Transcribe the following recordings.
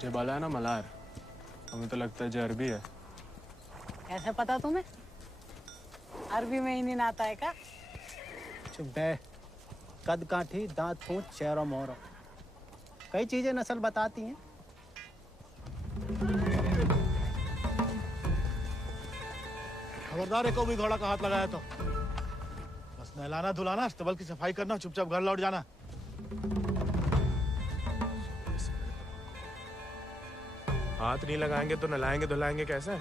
जो बाला है ना मलार, हमें तो लगता है जो अरबी है। कैसे पता तुम्हें? अरबी में ही नहीं आता है क्या? चुप बे। कद काठी, दांत पूंछ, चेहरा मोहरा, कई चीजें नस्ल बताती हैं। खबरदार है, को भी घोड़ा का हाथ लगाया तो बस नहलाना धुलाना, अस्तबल की सफाई करना, चुपचाप घर लौट जाना। हाथ नहीं लगाएंगे तो नहलाएंगे धुलाएंगे कैसे?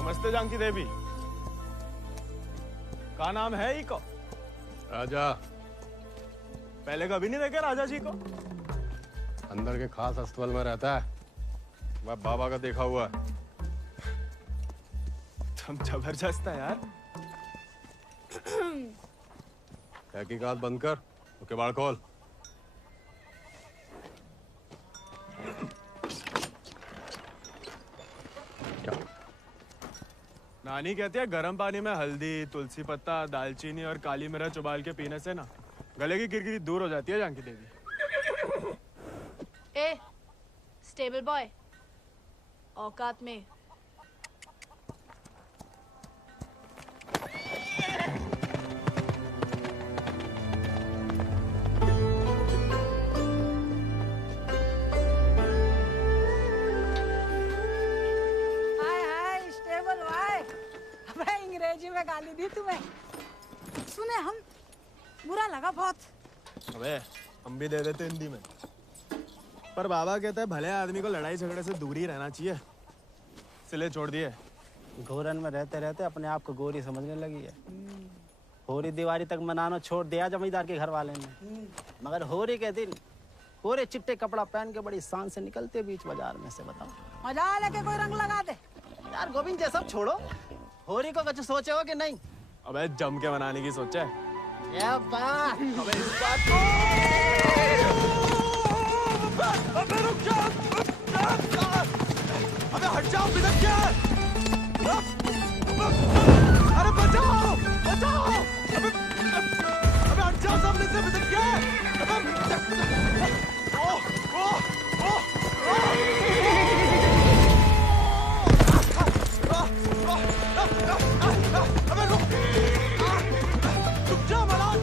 नमस्ते जानकी देवी, का नाम है ही को? राजा। पहले कभी नहीं देखे राजा जी को? अंदर के खास अस्तबल में रहता है, मैं बाबा का देखा हुआ है। तुम जबरदस्त है यार। तहकीकात बंद कर, तो किवाड़ खोल। नानी कहती है गर्म पानी में हल्दी, तुलसी पत्ता, दालचीनी और काली मिर्च उबाल के पीने से ना गले की किरकिरी दूर हो जाती है जानकी देवी। ए, स्टेबल बॉय, औकात में। अंग्रेजी में गाली दी तुम्हें, सुने हम, बुरा लगा बहुत। अबे हम भी दे देते हिंदी में, पर बाबा कहता है भले आदमी को लड़ाई झगड़े से दूर ही रहना चाहिए, इसलिए छोड़ दिए। घोरन में रहते रहते अपने आप को गोरी समझने लगी है। होरी दिवाली तक मनाना छोड़ दिया जमींदार के घर वाले ने, मगर होरी के दिन पूरे चिट्टे कपड़ा पहन के बड़ी शान से निकलते बीच बाजार में से। बताओ मजा लेके कोई रंग लगा दे यार। गोविंद ये सब छोड़ो, होरी को कुछ सोचे हो कि नहीं? अबे जम के मनाने की सोचा है। क्या बात? अबे इस बात को अबे रुक जा, अबे हट जाओ, बिदक क्या? अरे बचाओ बचाओ, अबे हट जाओ सामने से, बिदक क्या? अबे रुक जा मलाल।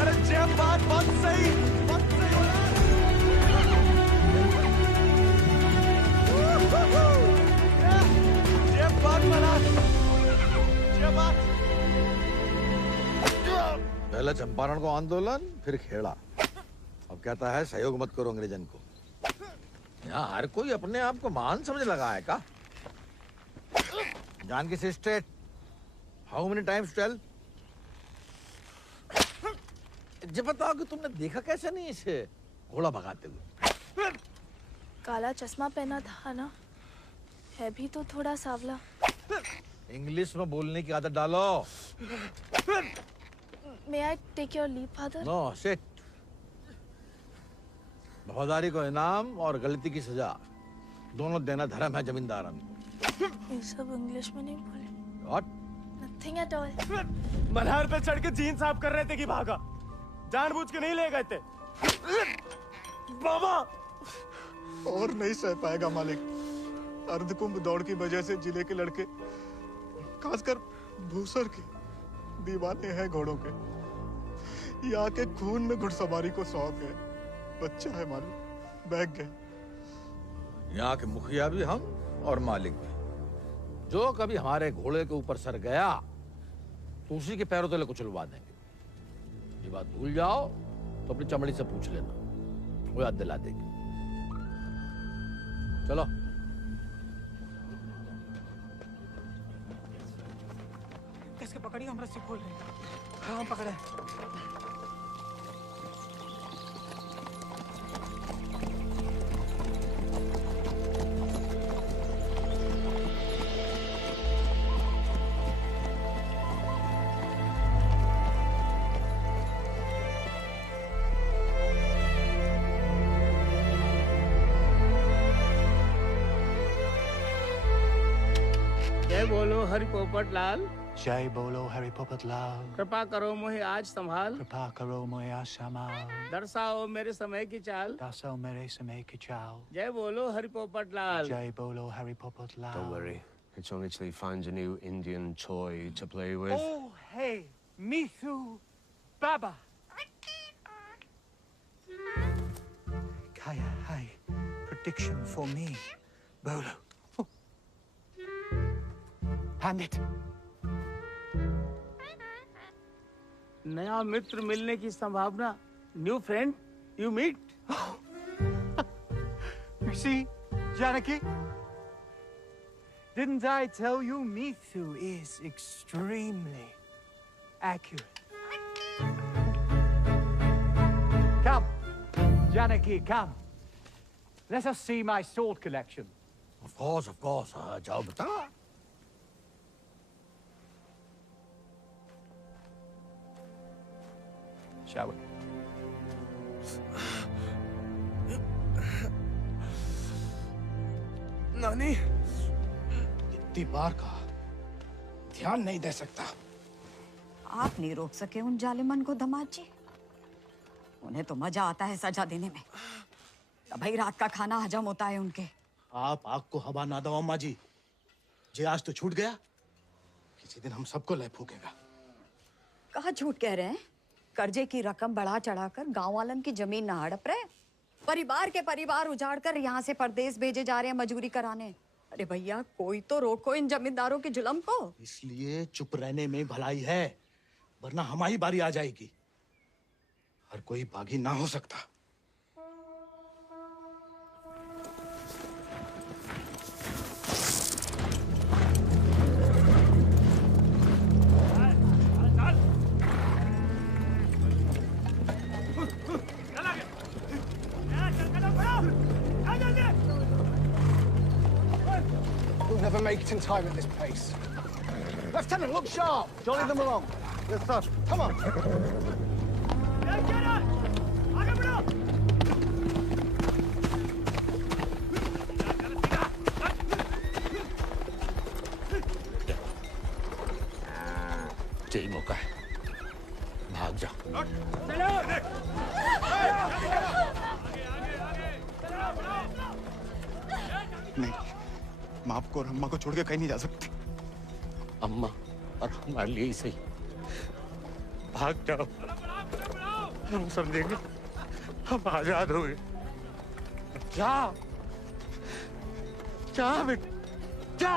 अरे जय बात बहुत सही जय बात मलाल, जय बात। पहले चंपारण को आंदोलन, फिर खेड़ा, अब कहता है सहयोग मत करो अंग्रेजन को। यहाँ हर कोई अपने आप को महान समझ लगा है का? Janaki sister, how many times tell? जब बताओ कि तुमने देखा कैसे नहीं इसे घोड़ा भगाते हुए? काला चश्मा पहना था ना, है भी तो थोड़ा सावला। इंग्लिश में बोलने की आदत डालो। May I take your leave, father? No sit. वफादारी को इनाम और गलती की सजा दोनों देना धर्म है जमींदारन को। ये सब इंग्लिश में नहीं बोले। What? Nothing at all. Malhar पे चढ़ के जीन साफ कर रहे थे कि भागा, जानबूझ के नहीं ले गए थे। बाबा और नहीं सह पाएगा मालिक। अर्धकुंभ दौड़ की वजह से जिले के लड़के, खासकर भूसर के, दीवाने हैं घोड़ों के। यहाँ के खून में घुड़सवारी को शौक है। बच्चा है मालिक, बहक गए। यहाँ के मुखिया भी हम और मालिक भी। जो कभी हमारे घोड़े के ऊपर सर गया तो उसी के पैरों तले कुचलवा देंगे। ये बात भूल जाओ तो अपनी चमड़ी से पूछ लेना, वो याद दिला देगी। चलो। इसके पकड़िए, हम रस्सी खोल रहे हैं। हाँ, हम पकड़े। जय बोलो हरि पोपट लाल। जय बोलो हरि पोपट लाल। कृपा करो मुझे आज संभाल। कृपा करो मुझे आज संभाल। दर्शाओ मेरे समय की चाल। दर्शाओ मेरे समय की चाल। जय बोलो हरि पोपट लाल। जय बोलो Hari Popat Lal. Don't worry. It's only till he finds a new Indian toy to play with. Oh, hey, Mithu Baba. Kaya, hi. Prediction for me. Bolo. Hand it. नया मित्र मिलने की संभावना। New friend you meet. You see, Janaki? Didn't I tell you Mithu is extremely accurate? Come, Janaki, come. Let us see my sword collection. Of course, जाओ बता। Shall we? नानी, इतनी बार कहा, ध्यान नहीं दे सकता। आप नहीं रोक सके उन जालिमन को दामाद जी। उन्हें तो मजा आता है सजा देने में। तभी रात का खाना हजम होता है उनके। आप आग को हवा ना दो अम्मा जी। जे आज तो छूट गया, किसी दिन हम सबको ले फूकेगा। कहा झूठ कह रहे हैं? कर्जे की रकम बढ़ा चढ़ाकर गांव वालन की जमीन न हड़प रहे। परिवार के परिवार उजाड़कर यहाँ से परदेश भेजे जा रहे हैं मजूरी कराने। अरे भैया, कोई तो रोको इन जमींदारों के जुल्म को। इसलिए चुप रहने में भलाई है, वरना हमारी बारी आ जाएगी। हर कोई बागी ना हो सकता। We'll never make it in time at this pace. Lieutenant, look sharp. Jolly them along. Yes, sir. Come on. यही मौका है, भाग जा। नहीं, मैं आपको और अम्मा को छोड़ के कहीं नहीं जा सकती। अम्मा और हमारे लिए ही सही, भाग जाओ। हम समझेंगे, हम आजाद हो गए। जा, जा बेटा, जा।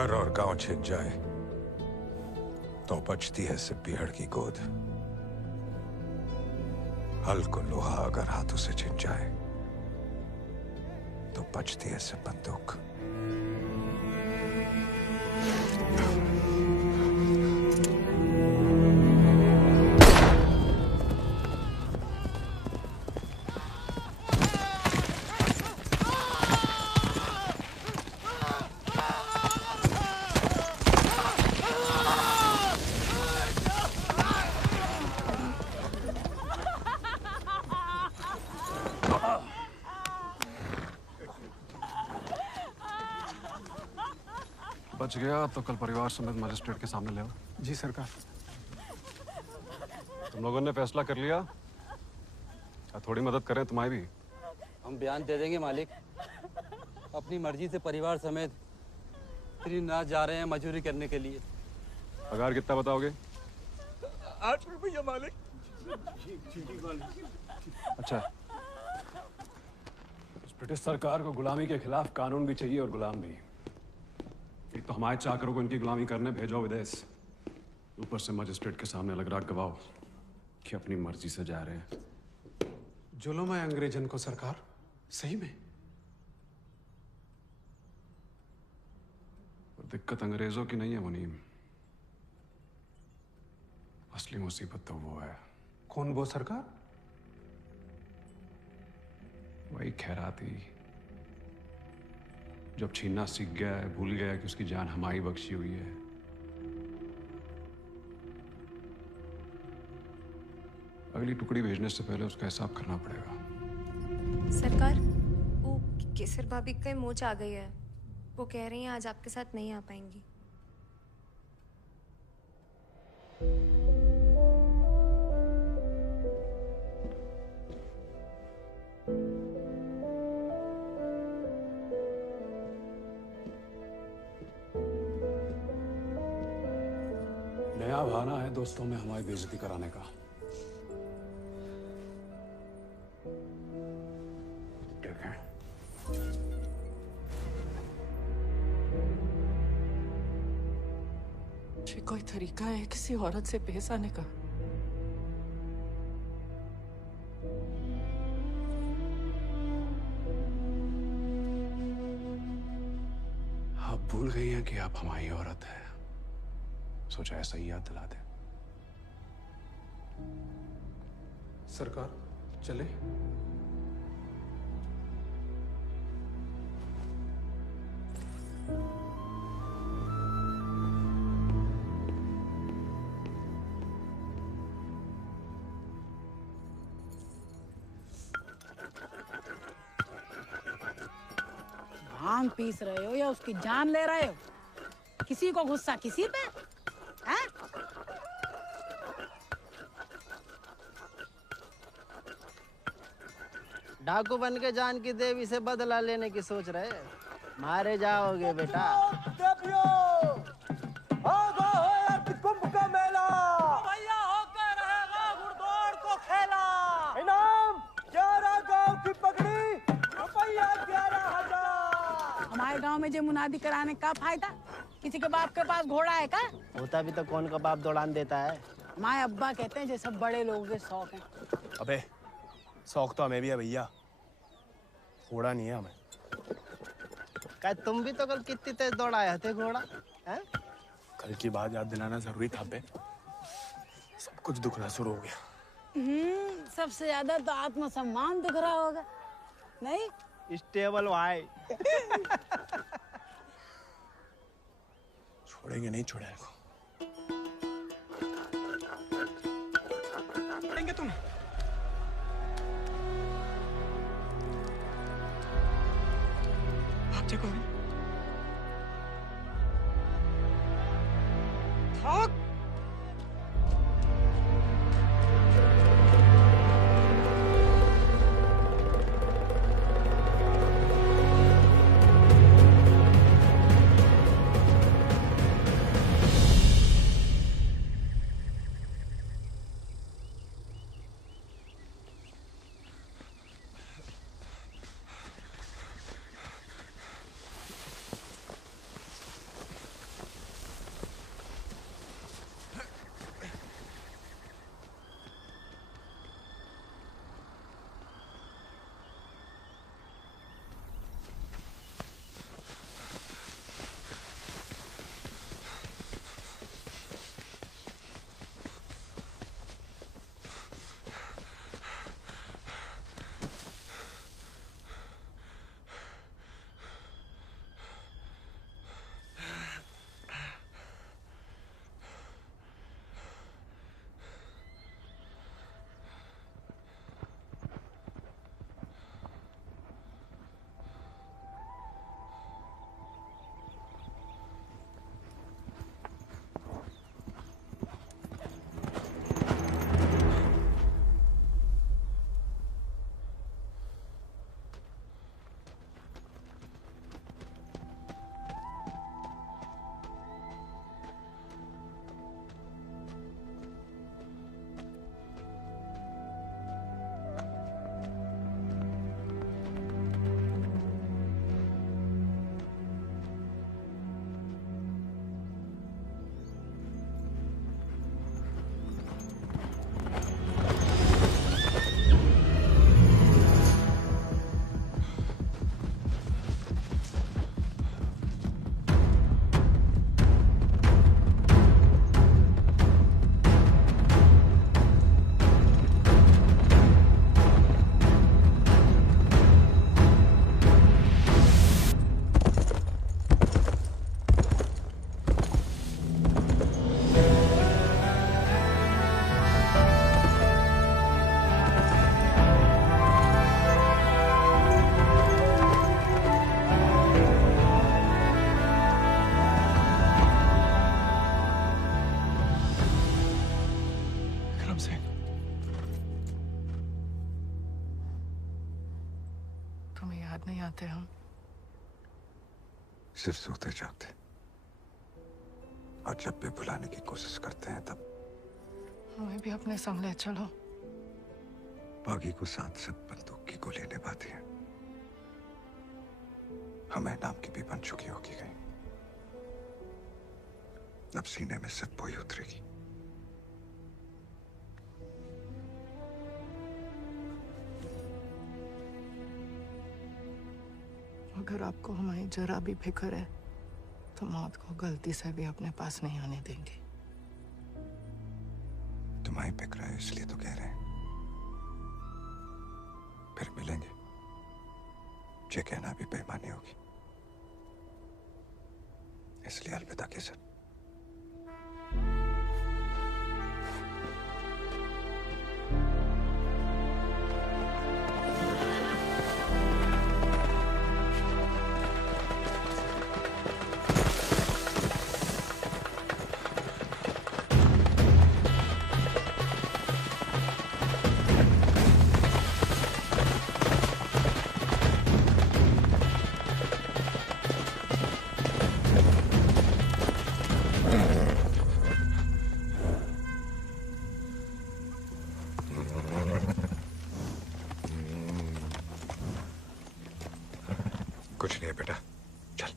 घर और गांव छिन जाए तो बचती है सिर्फ पीहड़ की गोद। हल को लोहा अगर हाथों से छिन जाए तो बचती है सिर्फ बंदूक। बच गया तो कल परिवार समेत मजिस्ट्रेट के सामने ले आओ। जी सरकार। तुम लोगों ने फैसला कर लिया, थोड़ी मदद करें तुम्हारी भी। हम बयान दे देंगे मालिक। अपनी मर्जी से परिवार समेत त्रिनाथ जा रहे हैं मजदूरी करने के लिए। पगार कितना बताओगे? 8 रुपया मालिक। अच्छा, इस ब्रिटिश सरकार को गुलामी के खिलाफ कानून भी चाहिए और गुलाम भी। एक तो हमारे चाकरों को इनकी गुलामी करने भेजो विदेश, ऊपर से मजिस्ट्रेट के सामने लग रहा गवाह कि अपनी मर्जी से जा रहे हैं। जुल्म है अंग्रेजन को सरकार, सही में। और दिक्कत अंग्रेजों की नहीं है मुनीम, असली मुसीबत तो वो है। कौन वो सरकार? वही खैराती, जब छीनना सीख गया है, भूल गया कि उसकी जान हमारी बख्शी हुई है। अगली टुकड़ी भेजने से पहले उसका हिसाब करना पड़ेगा। सरकार, वो केसर भाभी का मोच आ गई है। वो कह रही हैं आज आपके साथ नहीं आ पाएंगी। नया बहाना है दोस्तों में हमारी बेइज्जती कराने का। ठीक है। ये कोई तरीका है किसी औरत से पेश आने का? आप भूल गई हैं कि आप हमारी औरत है। सोचा ऐसा ही याद दिला दे। सरकार चले? भांग पीस रहे हो या उसकी जान ले रहे हो? किसी को गुस्सा किसी पे? हैं? डाकू बन के जान की देवी से बदला लेने की सोच रहे, मारे जाओगे बेटा। कुंभ का मेला भैया होकर रहेगा घुड़दौड़ को खेला। इनाम 11 गांव की पगड़ी, रुपया 11,000। हमारे गांव में जो मुनादी कराने का फायदा? किसी के बाप के पास घोड़ा है का? होता भी तो कौन का बाप दौड़ान देता है। हमारे अब्बा कहते हैं जो सब बड़े लोगों के शौक हैं। अबे शौक तो हमें भी है भैया, घोड़ा नहीं है हमें। क्या तुम भी तो कल कितनी तेज दौड़ाए थे घोड़ा? हैं? कल की बात याद दिलाना जरूरी था बे। सब कुछ दुखना शुरू हो गया। सबसे ज्यादा तो आत्मसम्मान दिख रहा होगा, नहीं? स्टेबल भाई। छोड़ेंगे नहीं छोड़ेगा। छोड़ेंगे तुम? आप देखो भाग। तुम्हें याद नहीं आते हम? सिर्फ सोते जागते, और जब भी बुलाने की कोशिश करते हैं तब हमें भी अपने संग ले चलो। बागी को साथ सब बंदूक की गोली निभाती है, हमें नाम की भी बन चुकी होगी कहीं। अब सीने में सिर्फ वही उतरेगी। अगर आपको हमारी जरा भी फिक्र है तो मौत को गलती से भी अपने पास नहीं आने देंगे। तुम्हारी फिक्र है इसलिए तो कह रहे हैं। फिर मिलेंगे, ये कहना भी बेईमानी होगी, इसलिए अलविदा केसर। कुछ नहीं है बेटा, चल।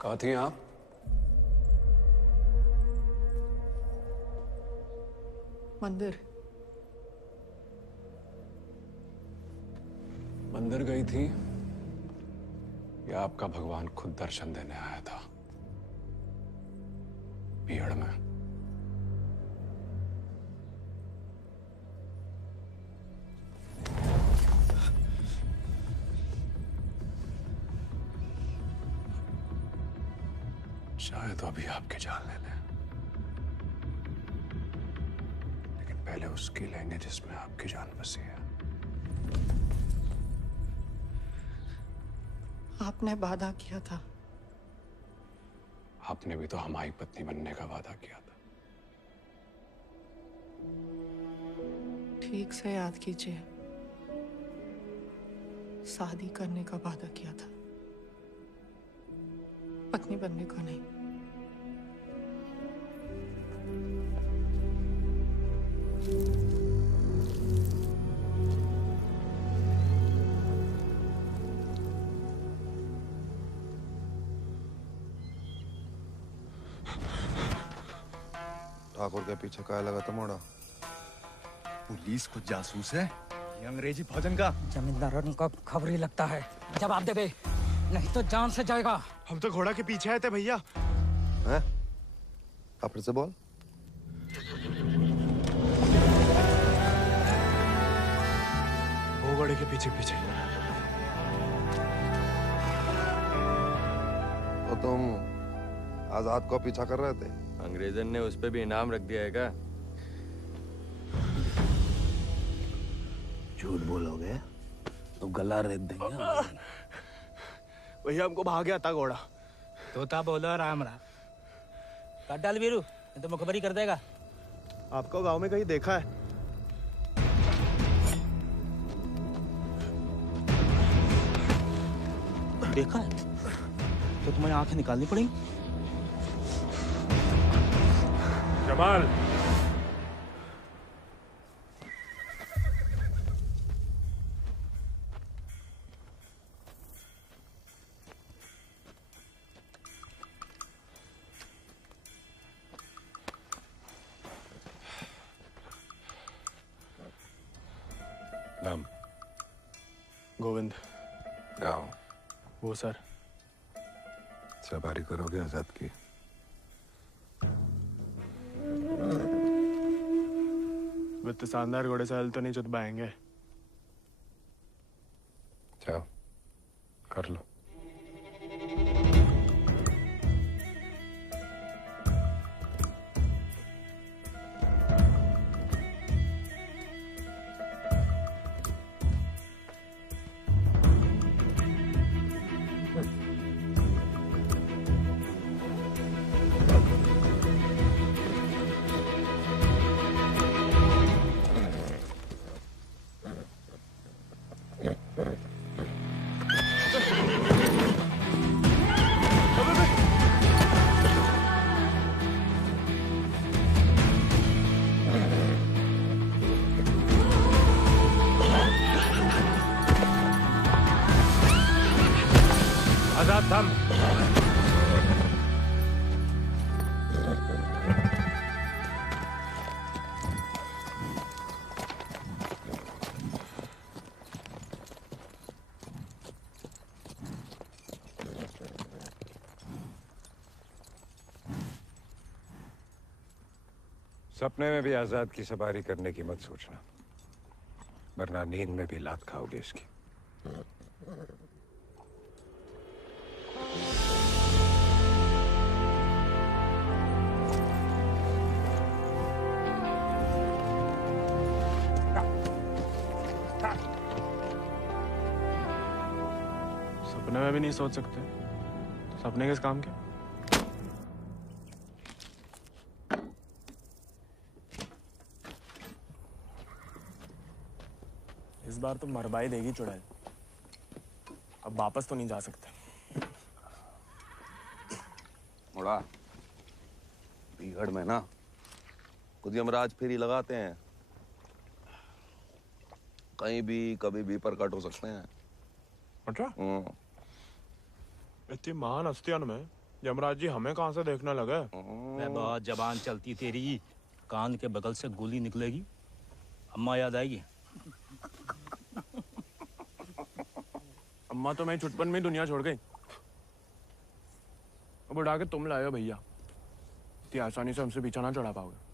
कहाँ थी आप? मंदिर। मंदिर गई थी या आपका भगवान खुद दर्शन देने आया था भीड़ में? शायद अभी आपकी जान ले लें, लेकिन पहले उसकी लेंगे जिसमें आपकी जान बसी है। आपने वादा किया था। आपने भी तो हमारी पत्नी बनने का वादा किया था। ठीक से याद कीजिए, शादी करने का वादा किया था, पत्नी बनने को नहीं। ठाकुर के पीछे क्या लगा तमोड़ा? पुलिस खुद जासूस है, ये अंग्रेजी भोजन का। जमींदारों को खबर ही लगता है। जवाब दे बे, नहीं तो जान से जाएगा। हम तो घोड़ा के पीछे आए थे भैया। हैं? आप फिर से बोल। वो घोड़े के पीछे पीछे। तो तुम आजाद को पीछा कर रहे थे? अंग्रेजन ने उस पे भी इनाम रख दिया है क्या? झूठ बोलोगे तो गला रेत देंगे। भैया हमको भाग गया था घोड़ा। तोता बोलो राम राम। काट डाल वीरू, नहीं तो मुखबरी कर देगा। आपको गांव में कहीं देखा है? देखा है तो तुम्हें आंखें निकालनी पड़ेंगी। जमाल, गोविंद। आओ। वो सर। सवारी करोगे आजाद की? वित्त शानदार घोड़े से हल तो नहीं चुत पाएंगे। जाओ कर लो। आजाद थम। सपने में भी आजाद की सवारी करने की मत सोचना, वरना नींद में भी लात खाओगे इसकी। सपने में भी नहीं सोच सकते तो सपने किस काम के? इस बार तो मरवाई देगी चुड़ैल। अब वापस तो नहीं जा सकते। मुड़ा बीगड़ में ना खुद यमराज फेरी लगाते हैं, कहीं भी कभी भी प्रकट हो सकते हैं। अच्छा? इतनी महान हस्तियों में यमराज जी हमें कहाँ से देखने लगे? मैं बहुत जबान चलती तेरी, कान के बगल से गोली निकलेगी, अम्मा याद आएगी। अम्मा तो मैं छुटपन में दुनिया छोड़ गई। अब उड़ा के तुम लाए हो भैया, इतनी आसानी से हमसे पीछा ना चढ़ा पाओगे।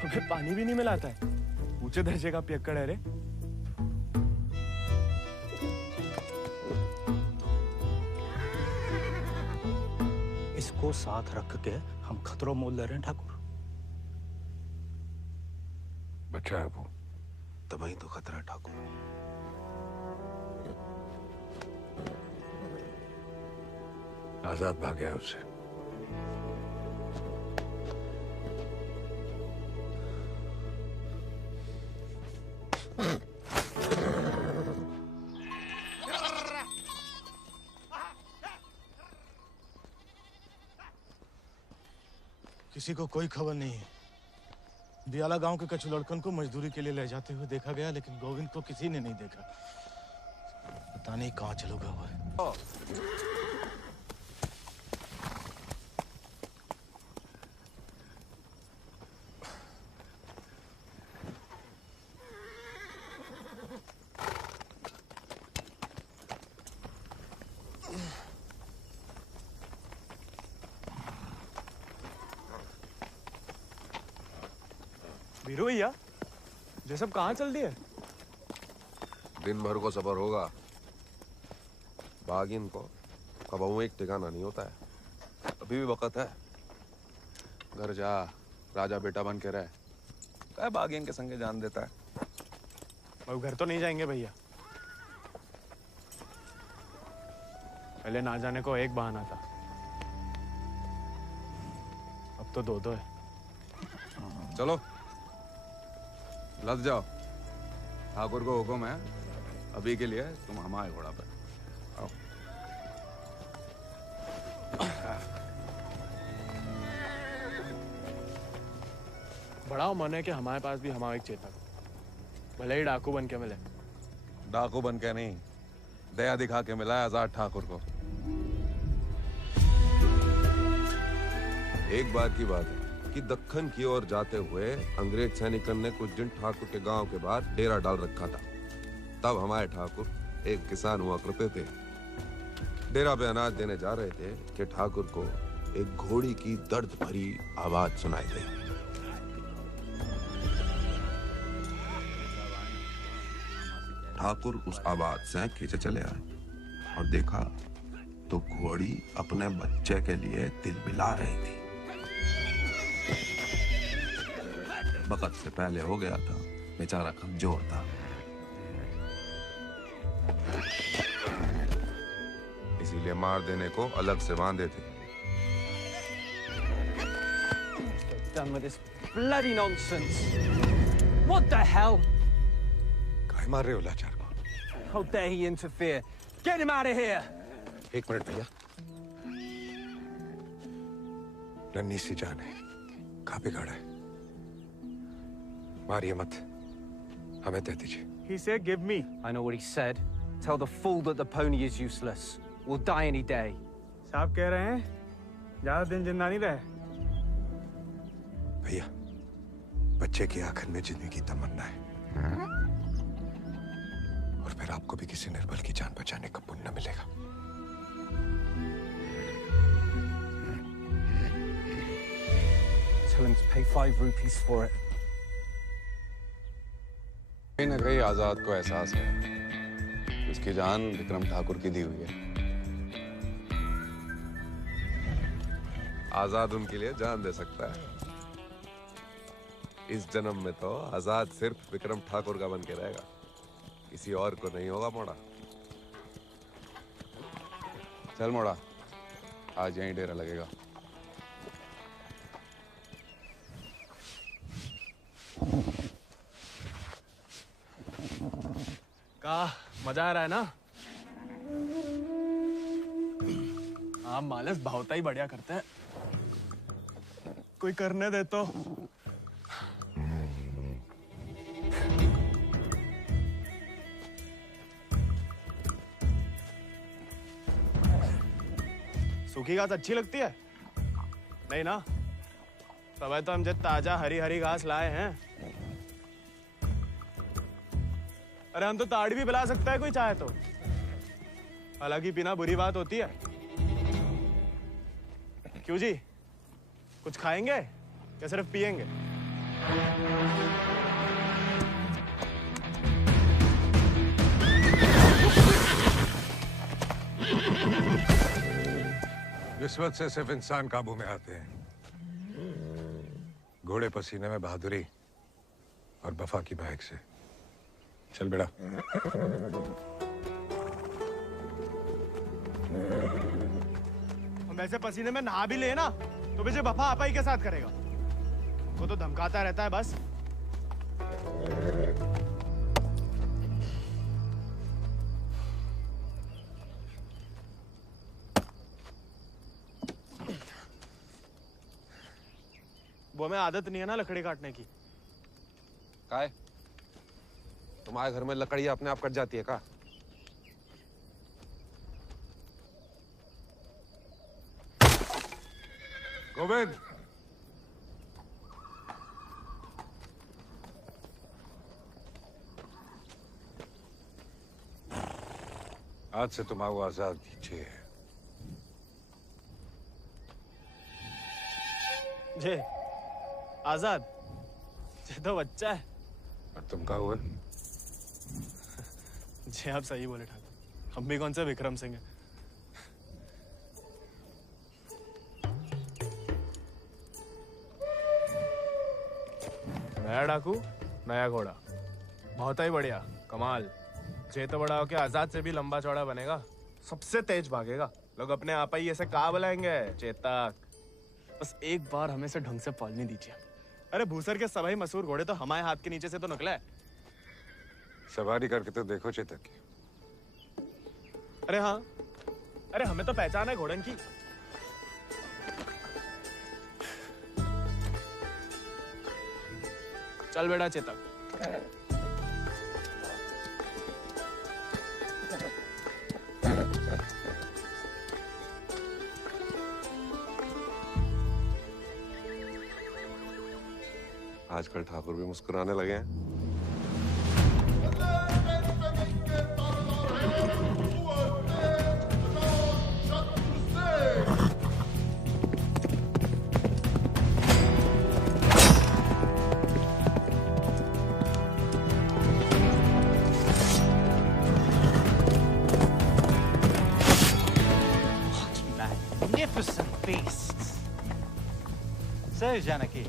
हमें पानी भी नहीं मिलाता है, ऊंचे दर्जे का पियक्कड़ है रे। इसको साथ रख के हम खतरों मोल ले रहे हैं ठाकुर। बच्चा है वो, तभी तो खतरा ठाकुर। आजाद भाग गया उससे। किसी को कोई खबर नहीं है। बियाला गांव के कछु लड़कन को मजदूरी के लिए ले जाते हुए देखा गया, लेकिन गोविंद को किसी ने नहीं देखा। पता नहीं कहाँ चलोगा वह। वीरू भैया, ये सब कहाँ चल दिए? दिन भर को सफर होगा, बागिन को कबहू एक ठिकाना नहीं होता है। अभी भी वक्त है, घर जा, राजा बेटा बन के रह। क्या बागिन के संगे जान देता है। अब घर तो नहीं जाएंगे भैया। पहले ना जाने को एक बहाना था, अब तो दो है। चलो लद जाओ, ठाकुर को हुक्म है, अभी के लिए तुम हमारे घोड़ा पर आओ। बड़ा मन है कि हमारे पास भी हमारा एक चेतक, भले ही डाकू बन के मिले, डाकू बन के नहीं, दया दिखा के मिला है आजाद ठाकुर को। एक बार की बात है कि दक्कन की ओर जाते हुए अंग्रेज सैनिकों ने कुछ दिन ठाकुर के गांव के बाहर डेरा डाल रखा था। तब हमारे ठाकुर एक किसान हुआ करते थे। डेरा पे अनाज देने जा रहे थे कि ठाकुर को एक घोड़ी की दर्द भरी आवाज सुनाई दी। ठाकुर उस आवाज से खींचे चले आए और देखा तो घोड़ी अपने बच्चे के लिए तिलमिला रही थी। वक्त से पहले हो गया था, बेचारा कमजोर था। इसीलिए मार देने को अलग से बांधे थे। Done with this bloody nonsense. What the hell? काहे मार रहे हो लाचार को? How dare he interfere? Get him out of here! एक मिनट भैया। नन्ही सी जान है, कहाँ बिगाड़ा है? मारिए मत, हमें दे दीजिए। He said, "Give me." I know what he said. Tell the fool that the pony is useless. We'll die any day. साहब कह रहे हैं, ज्यादा दिन जिंदा नहीं रहे। भैया, बच्चे की आंखन में जीने की तमन्ना है, और फिर आपको भी किसी निर्बल की जान बचाने का पुण्य मिलेगा। Tell him to pay 5 rupees for it. कहीं न कहीं आजाद को एहसास है कि उसकी जान विक्रम ठाकुर की दी हुई है। आजाद उनके लिए जान दे सकता है। इस जन्म में तो आजाद सिर्फ विक्रम ठाकुर का बन के रहेगा, किसी और को नहीं होगा मोड़ा। चल मोड़ा, आज यहीं डेरा लगेगा। का मजा आ रहा है ना? आप मालस भावता ही बढ़िया करते हैं। कोई करने दे तो। सूखी घास अच्छी लगती है? नहीं ना? तब तो हम जब ताजा हरी हरी घास लाए हैं। अरे हम तो ताड़ी भी पिला सकता है कोई चाहे तो। हालांकि पीना बुरी बात होती है। क्यों जी? कुछ खाएंगे या सिर्फ पिएंगे? रिश्वत से सिर्फ इंसान काबू में आते हैं। घोड़े पसीने में बहादुरी और वफा की महक से। चल बेटा। हम ऐसे पसीने में नहा भी ले ना तो मुझे वफा आपा ही के साथ करेगा। वो तो धमकाता रहता है बस। वो हमें आदत नहीं है ना लकड़ी काटने की। काय? तुम्हारे घर में लकड़ियां अपने आप कट जाती है का? गोविंद, आज से तुम आओ आजाद कीजिए। जे आजाद, ये तो बच्चा है। और तुम कहा हुआ? जी आप सही बोले ठाकुर, हम भी कौन से विक्रम सिंह हैं। नया डाकू, नया घोड़ा, बहुत ही बढ़िया, कमाल। जे तो बड़ा होके आजाद से भी लंबा चौड़ा बनेगा, सबसे तेज भागेगा। लोग अपने आप ही ऐसे कहा बुलाएंगे, चेतक। बस एक बार हमें से ढंग से पालने दीजिए। अरे भूसर के सभी मशहूर घोड़े तो हमारे हाथ के नीचे से तो निकले। सवारी करके तो देखो चेतक की। अरे हाँ, अरे हमें तो पहचान है घोड़न की। चल बेटा चेतक। आजकल ठाकुर भी मुस्कुराने लगे हैं। Magnificent beasts. So, Janaki,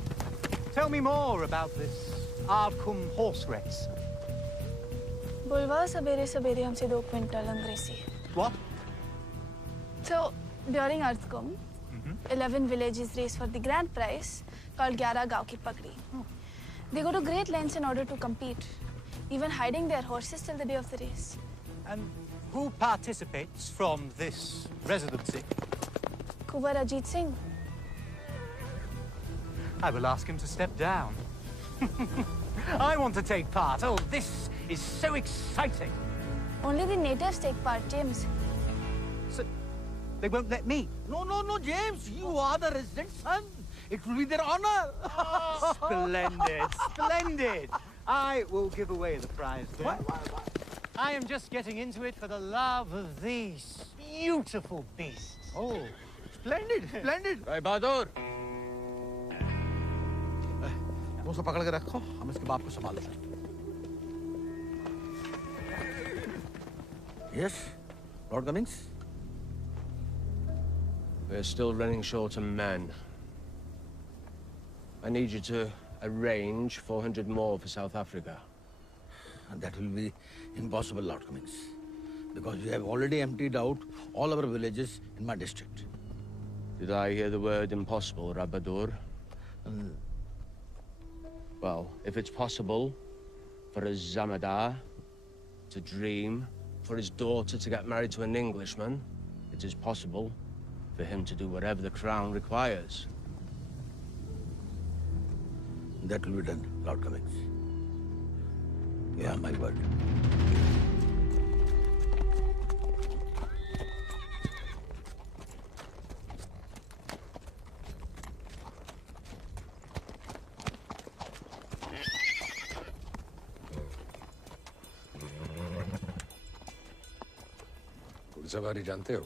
tell me more about this Ardcumbe horse race. बुलवा सवेरे सवेरे हमसे 2 क्विंटल अंग्रेजी. What? So, during Ardcumbe, 11 villages race for the grand prize called 11 गांव की पगड़ी. They go to great lengths in order to compete, even hiding their horses till the day of the race. And who participates from this residency? Kuwar Ajit Singh. I will ask him to step down. I want to take part. Oh, this is so exciting. Only the natives take part, James. So, they won't let me? No, James. You are the resident son. It will be their honor. Splendid, splendid. I will give away the prize then. Why? I am just getting into it for the love of these beautiful beasts. Oh, splendid, splendid. भाई बहादुर, वो सब पकड़ के रखो, हम इसके बाप को संभाल लेंगे। Yes, Lord Cummings. We're still running short on men. I need you to arrange 400 more for South Africa. And that will be impossible, Lord Cummings, because we have already emptied out all our villages in my district. Did I hear the word impossible, Rabadur? Well, if it's possible for a Zamadar to dream, for his daughter to get married to an Englishman, it is possible for him to do whatever the crown requires. That will be done, Lord Cummings. You have my word. घुड़सवारी जानते हो?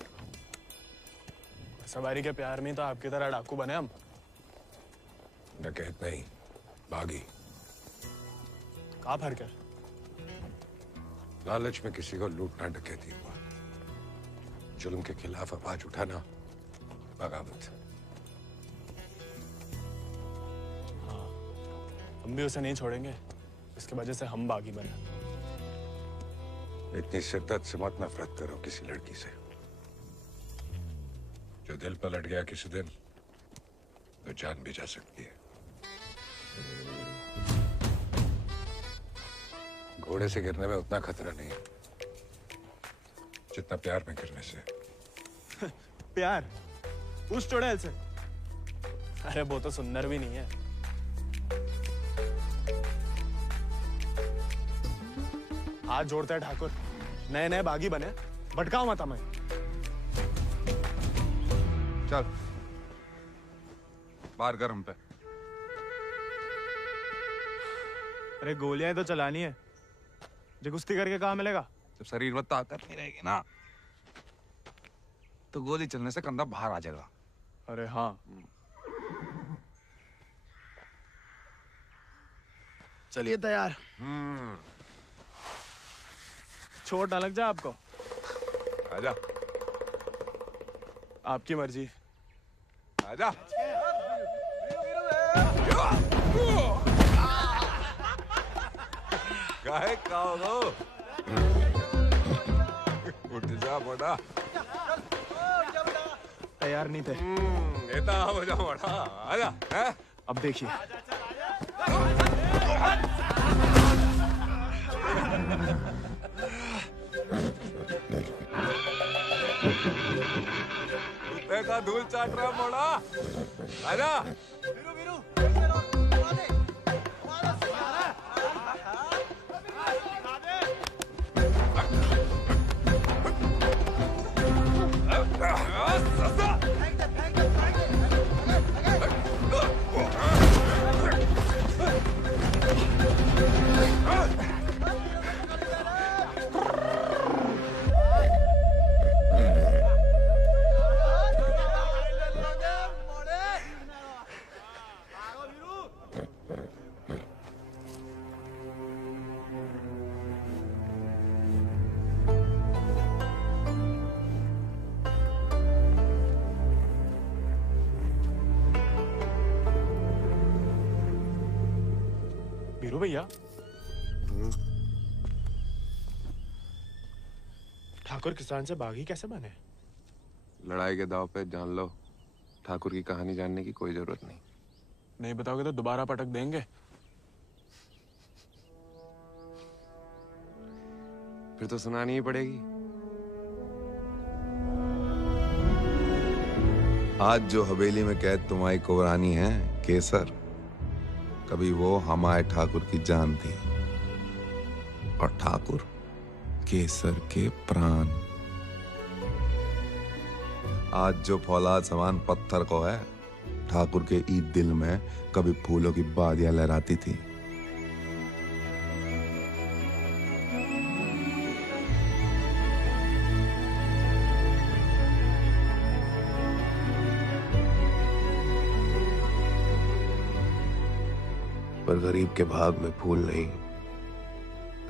सवारी के प्यार में तो आपकी तरह डाकू बने हम। डकैत नहीं, बागी। क्या फर्क है? लालच में किसी को लूटना डकैती हुआ। जुल्म के खिलाफ आवाज उठाना बगावत। हाँ, हम भी उसे नहीं छोड़ेंगे, इसकी वजह से हम बागी बने। इतनी शिद्दत से मत नफरत करो किसी लड़की से। जो दिल पर लट गया किसी दिन, तो जान भी जा सकती है। घोड़े से गिरने में उतना खतरा नहीं है जितना प्यार में गिरने से। प्यार? उस चुड़ैल से? अरे वो तो सुंदर भी नहीं है। हाथ जोड़ते हैं ठाकुर, नए नए बागी बने, भटकाओ मत हमें। चल बाहर कर हम पे। अरे गोलियां तो चलानी है, जो कुश्ती करके कहाँ मिलेगा? जब शरीर में ताकत नहीं रहेगी ना, तो गोली चलने से कंधा बाहर आ जाएगा। अरे हाँ, चलिए तैयार। चोट ना लग जाए आपको। आजा। आपकी मर्जी। आजा। काहे काओ? उठ जा बड़ा। तैयार नहीं थे। ये तो हो जा बड़ा। आजा। हैं? अब देखिए। देखा धूल चाट रहा मोड़ा। आजा। वीरू भैया, ठाकुर किसान से बागी कैसे बने? लड़ाई के दाव पे जान लो, ठाकुर की कहानी जानने की कोई जरूरत नहीं। नहीं बताओगे तो दोबारा पटक देंगे। फिर तो सुनानी ही पड़ेगी। आज जो हवेली में कैद तुम्हारी कुबरानी है केसर, कभी वो हमारे ठाकुर की जान थी, और ठाकुर केसर के प्राण। आज जो फौलाद समान पत्थर को है, ठाकुर के ईद दिल में कभी फूलों की बादियां लहराती थी। पर गरीब के भाग में फूल नहीं,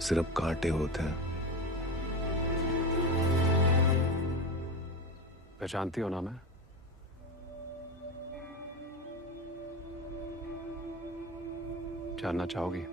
सिर्फ कांटे होते हैं। पहचानती हो ना मैं? जानना चाहोगी?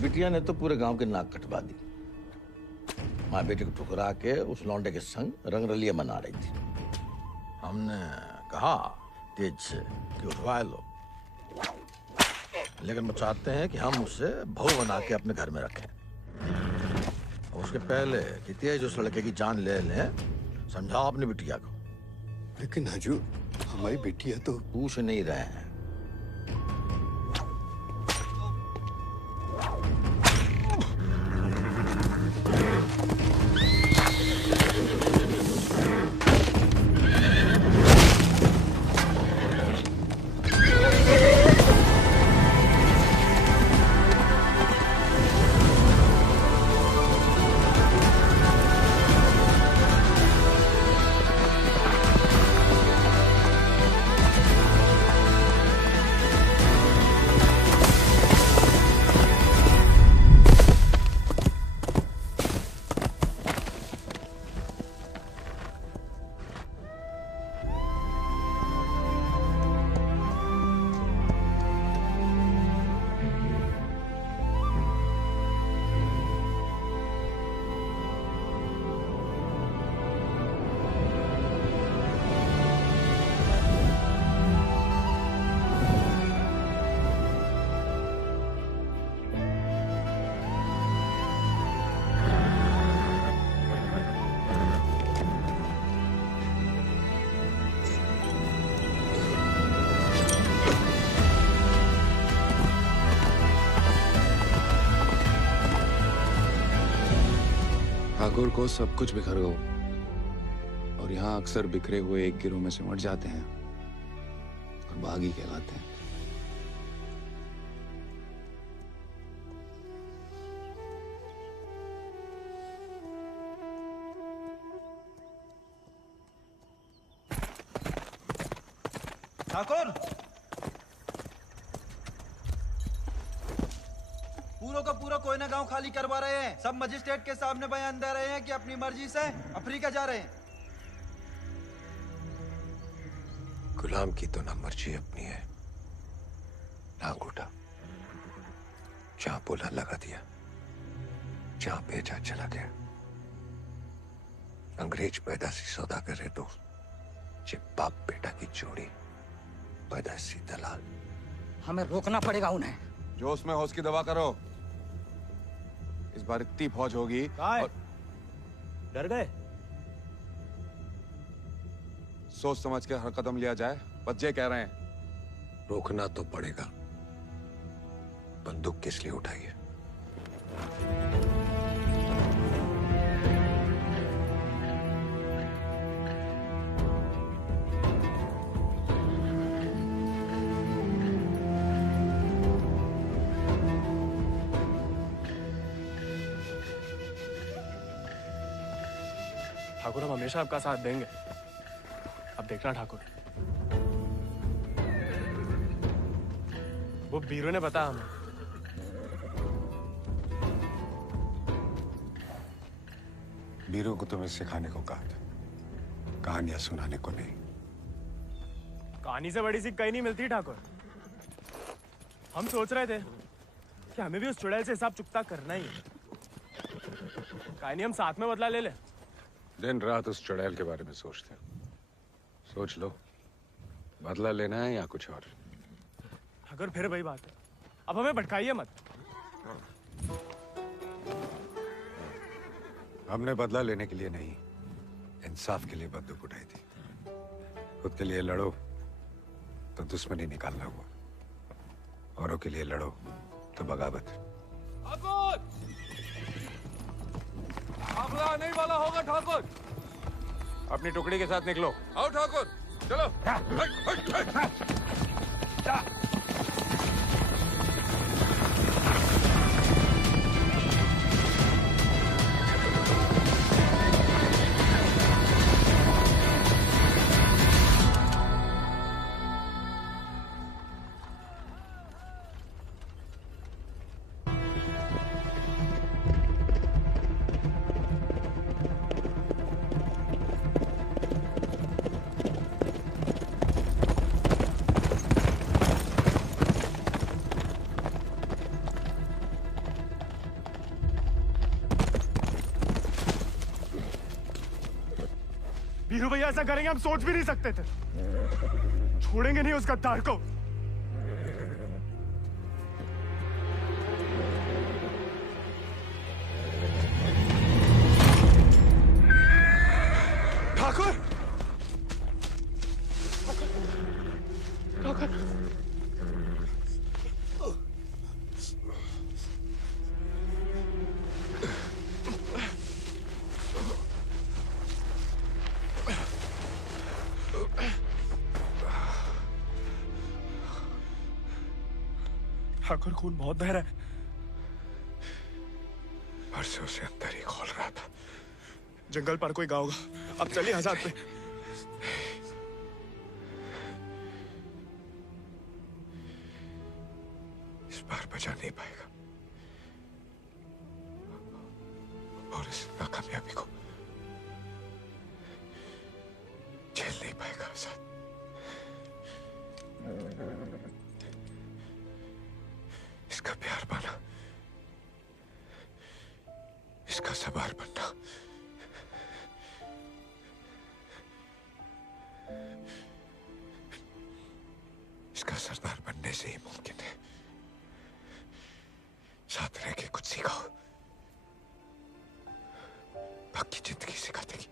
बिटिया ने तो पूरे गांव के नाक कटवा दी। माँ बेटे को ठुकरा के उस लौंडे के संग रंगरलिया मना रही थी। हमने कहा तेज से कि उठवा लो, लेकिन वो चाहते हैं कि हम उसे बहू बना के अपने घर में रखें। उसके पहले कि तेज उस लड़के की जान ले लें, समझाओ अपनी बिटिया को। लेकिन हजूर, हमारी बिटिया तो पूछ नहीं रहे हैं। ठाकुर को सब कुछ बिखर गो, और यहाँ अक्सर बिखरे हुए एक गिरोह में सिमट जाते हैं और बागी कहलाते हैं। ठाकुर, पूरा का पूरा कोयना गांव खाली करवा रहे हैं। सब मजिस्ट्रेट के सामने बयान दे रहे हैं कि अपनी मर्जी से अफ्रीका जा रहे हैं। गुलाम की तो ना मर्जी अपनी है ना अंगूठा। जहां बोला लगा दिया, जहां भेजा चला गया। अंग्रेज पैदाशी सौदागर है दोस्त, जे बाप बेटा की जोड़ी पैदाशी दलाल। हमें रोकना पड़ेगा उन्हें। जोश में होश की दवा करो। इस बार इतनी फौज होगी और डर गए? सोच समझ के हर कदम लिया जाए। बच्चे कह रहे हैं। रोकना तो पड़ेगा। बंदूक किस लिए उठाई है? ठाकुर, हम हमेशा आपका साथ देंगे। अब देखना ठाकुर, वो बीरू ने बताया हमें। बीरू को तुम्हें सिखाने को कहा था, कहानियां सुनाने को नहीं। कहानी से बड़ी सीख कहीं नहीं मिलती ठाकुर। हम सोच रहे थे कि हमें भी उस चुड़ैल से हिसाब चुकता करना ही है। कहानी हम साथ में बदला ले ले। दिन रात उस चुड़ैल के बारे में सोचते हैं। सोच लो, बदला लेना है या कुछ और। ठाकुर, फिर वही बात है, अब हमें भटकाइए मत। हमने बदला लेने के लिए नहीं, इंसाफ के लिए बंदूक उठाई थी। खुद के लिए लड़ो तो दुश्मनी निकालना हुआ, औरों के लिए लड़ो तो बगावत। काफिला नहीं वाला होगा ठाकुर। अपनी टुकड़ी के साथ निकलो। आओ ठाकुर, चलो। बीरू भैया ऐसा करेंगे हम सोच भी नहीं सकते थे। छोड़ेंगे नहीं उस गद्दार को। ठाकुर, ठाकुर, ठाकुर, खून बहुत बह रहा है। परसों से अंदर ही खोल रहा था। जंगल पर कोई गाँव होगा। अब चलिए आजाद पे। इस बार बचा नहीं पाएगा और इस नाकामयाबी को झेल नहीं पाएगा आजाद। इसका प्यार पाना, इसका सवार बनना, इसका सरदार बनने से ही मुमकिन है। साथ रह के कुछ सिखाओ, बाकी जिंदगी सिखा देगी।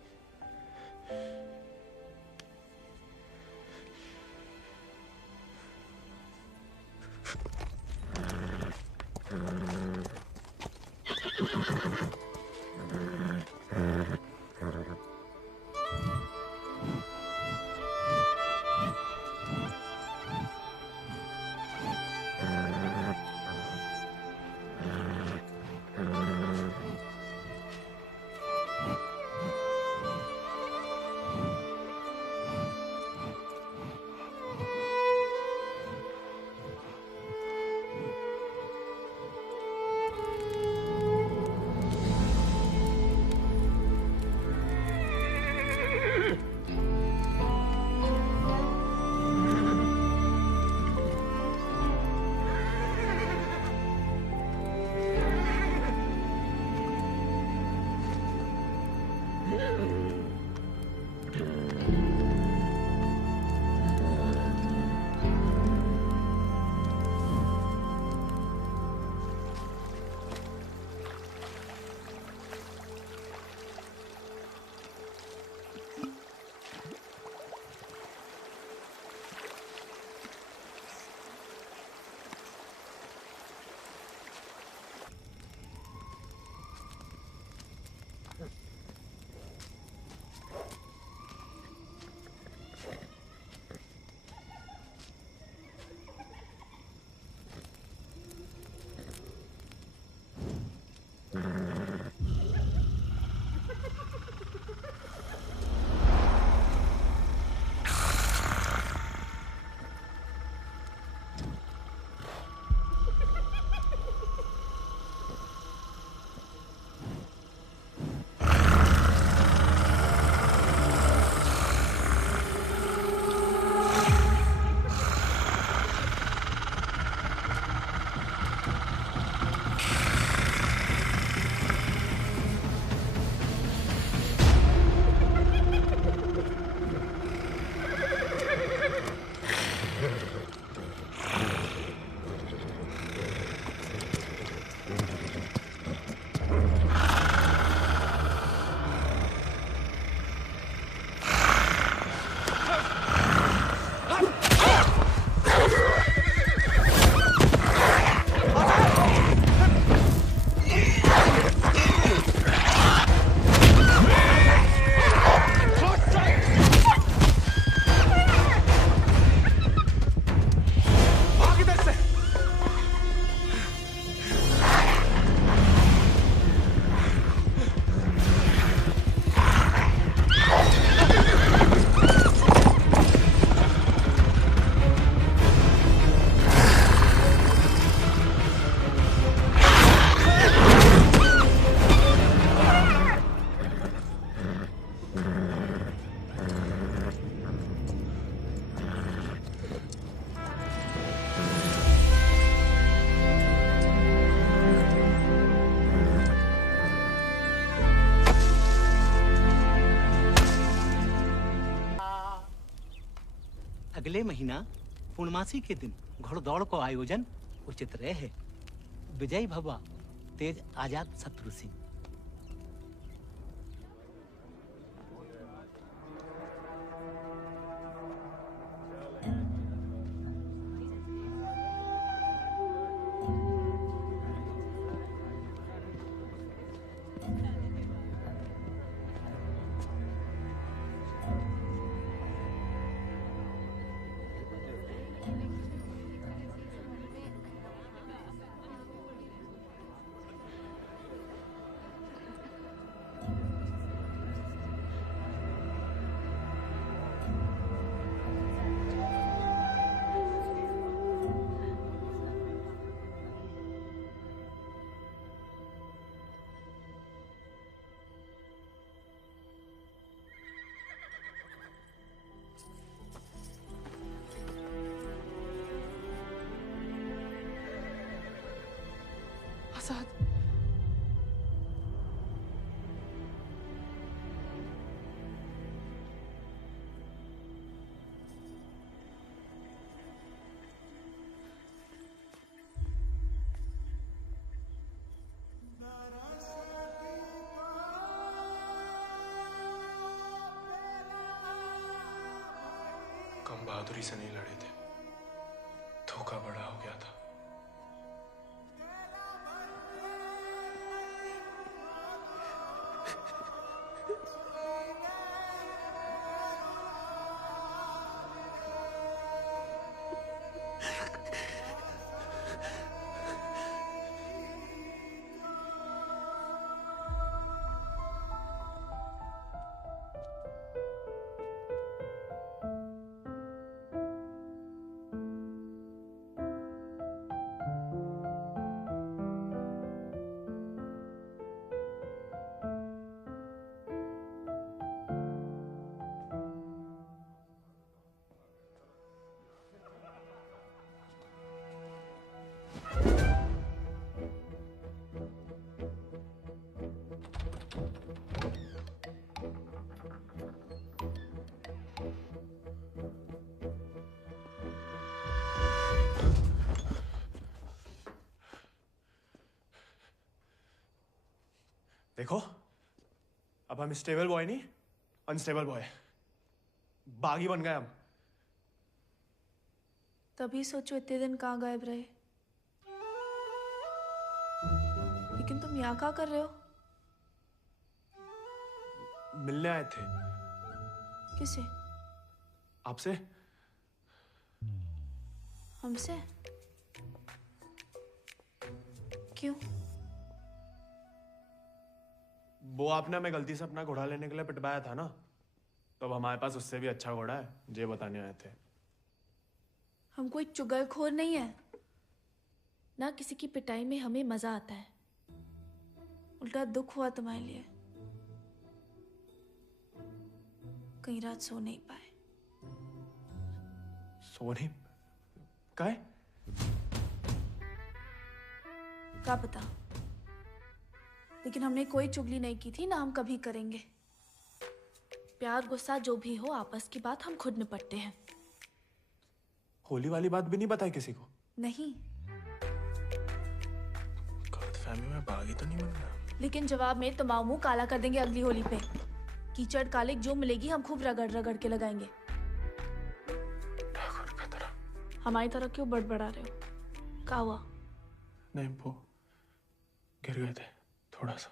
अगले महीना पूर्णमासी के दिन घोड़दौड़ को आयोजन उचित रहे। विजयी भवा तेज आजाद शत्रु सिंह। आजाद, कम बहादुरी से नहीं लड़े थे, धोखा बड़ा हो गया था। देखो, अब हम स्टेबल बॉय नहीं, अनस्टेबल बॉय, बागी बन गए हम। तभी सोचो इतने दिन कहाँ गायब रहे। लेकिन तुम यहाँ क्या कर रहे हो? मिलने आए थे। किसे? आपसे। हमसे? क्यों? वो आपने हमें गलती से अपना घोड़ा लेने के लिए पिटवाया था ना, तो अब हमारे पास उससे भी अच्छा घोड़ा है, ये बताने आए थे। हम कोई चुगलखोर नहीं है ना, किसी की पिटाई में हमें मजा आता है। उल्टा दुख हुआ तुम्हारे लिए, कई रात सो नहीं पाए। सो नहीं? काहे? क्या पता, लेकिन हमने कोई चुगली नहीं की थी, ना हम कभी करेंगे। प्यार गुस्सा जो भी हो, आपस की बात हम खुद निपटते हैं। होली वाली बात भी नहीं बताई किसी को? नहीं। गलतफहमी में बागी तो नहीं बन गया? लेकिन जवाब में तुम्हारा मुंह काला कर देंगे अगली होली पे। कीचड़ कालिक जो मिलेगी हम खूब रगड़ रगड़ के लगाएंगे। ठाकुर का तरह। हमारी तरह क्यों बड़बड़ा रहे हो? क्या हुआ? नहीं, वो गिर गए थे थोड़ा सा।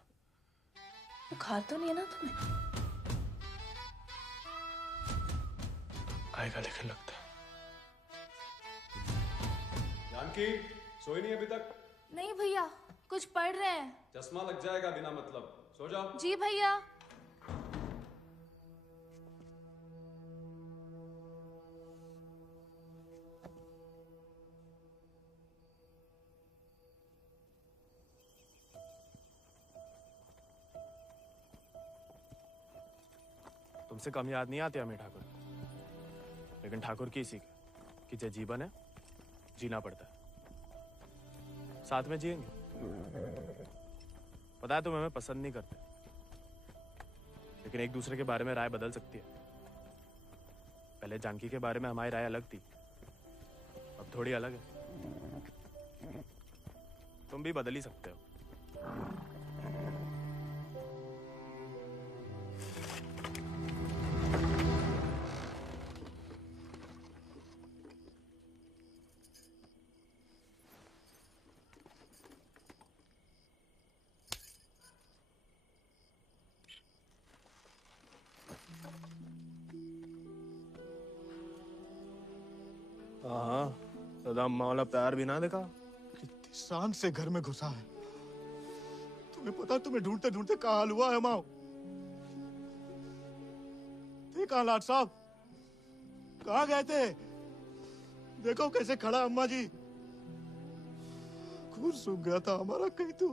बुखार तो नहीं है ना तुम्हें? आएगा लेकिन लगता है। जानकी, सोई नहीं अभी तक? नहीं भैया, कुछ पढ़ रहे हैं। चश्मा लग जाएगा बिना मतलब, सो जाओ। जी भैया। तुमसे कम याद नहीं आती हमें ठाकुर, लेकिन ठाकुर की सीख कि जो जीवन है जीना पड़ता है, साथ में जिएंगे। पता है तुम हमें पसंद नहीं करते, लेकिन एक दूसरे के बारे में राय बदल सकती है। पहले जानकी के बारे में हमारी राय अलग थी, अब थोड़ी अलग है। तुम भी बदल ही सकते हो। हाँ, दादा अम्मा वाला प्यार भी ना देखा। कितनी शान से घर में घुसा है। तुम्हें पता, तुम्हें ढूंढते ढूंढते कहाँ हाल हुआ है माओ। देखा लाट साहब, कहाँ गए थे? देखो कैसे खड़ा अम्मा जी। खून सूख गया था हमारा कहीं तो।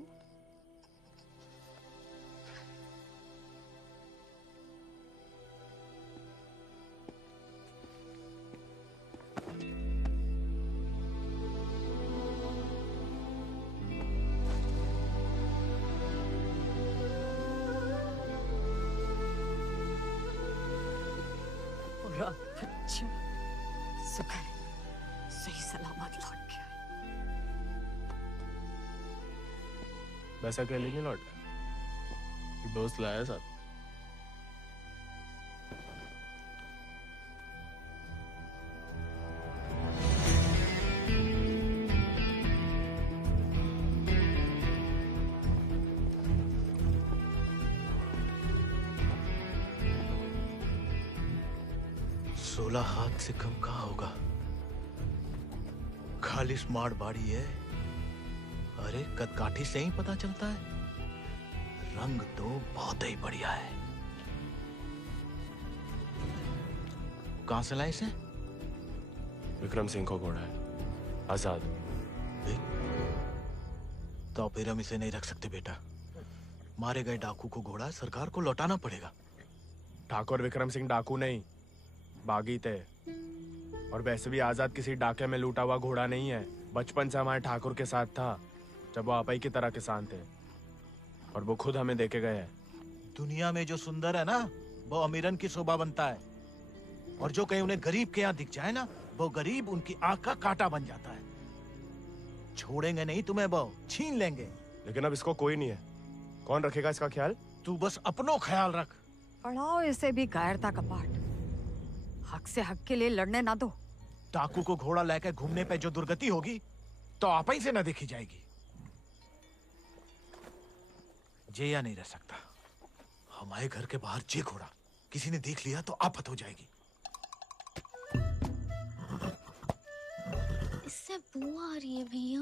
अच्छा, शुक्र है सही सलामत लौट गया। वैसे अकेले नहीं लौट गया, दोस्त लाया साथ। हाथ से कम कहाँ होगा? खाली स्मार्ट बॉडी है। अरे कदकाठी से ही पता चलता है, रंग तो बहुत ही बढ़िया है। कहां से लाए इसे? विक्रम सिंह को घोड़ा है, आजाद। तो फिर हम इसे नहीं रख सकते बेटा। मारे गए डाकू को घोड़ा सरकार को लौटाना पड़ेगा। ठाकुर विक्रम सिंह डाकू नहीं, बागी थे। और वैसे भी आजाद किसी डाके में लूटा हुआ घोड़ा नहीं है। बचपन से हमारे ठाकुर के साथ था, जब वो आपई की तरह किसान थे, और वो खुद हमें देके गए हैं। दुनिया में जो सुंदर है ना, वो अमीरन की शोभा बनता है, और जो कहीं उन्हें गरीब के यहाँ दिख जाए ना, वो गरीब उनकी आंख का कांटा बन जाता है। छोड़ेंगे नहीं तुम्हें, वो छीन लेंगे। लेकिन अब इसको कोई नहीं है, कौन रखेगा इसका ख्याल? तू बस अपनो ख्याल रख। पढ़ाओ इसे भी कायरता का पाठ। हक से हक के लिए लड़ने ना दो। डाकू को घोड़ा लेकर घूमने पे जो दुर्गति होगी, तो आप ही से न देखी जाएगी। जेया नहीं रह सकता। हमारे घर के बाहर जे घोड़ा किसी ने देख लिया तो आफत हो जाएगी। इससे बू आ रही है भैया।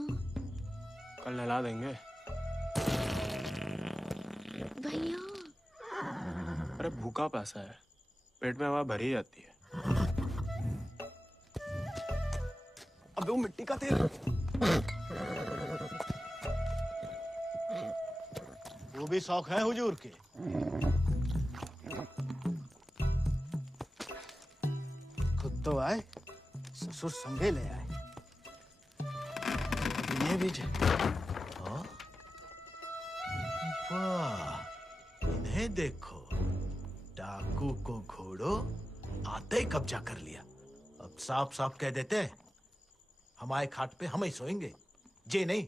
कल नहला देंगे भैया। अरे भूखा पैसा है, पेट में हवा भरी जाती है। अबे वो मिट्टी का तेल। वो भी शौक है हुजूर के। खुद तो आए, ससुर संगे ले आए। ये भी वाह, इन्हें देखो, डाकू को घोड़ो आते ही कब्जा कर लिया। अब साफ साफ कह देते हैं, हमारे खाट पे हम ही सोएंगे, जे नहीं।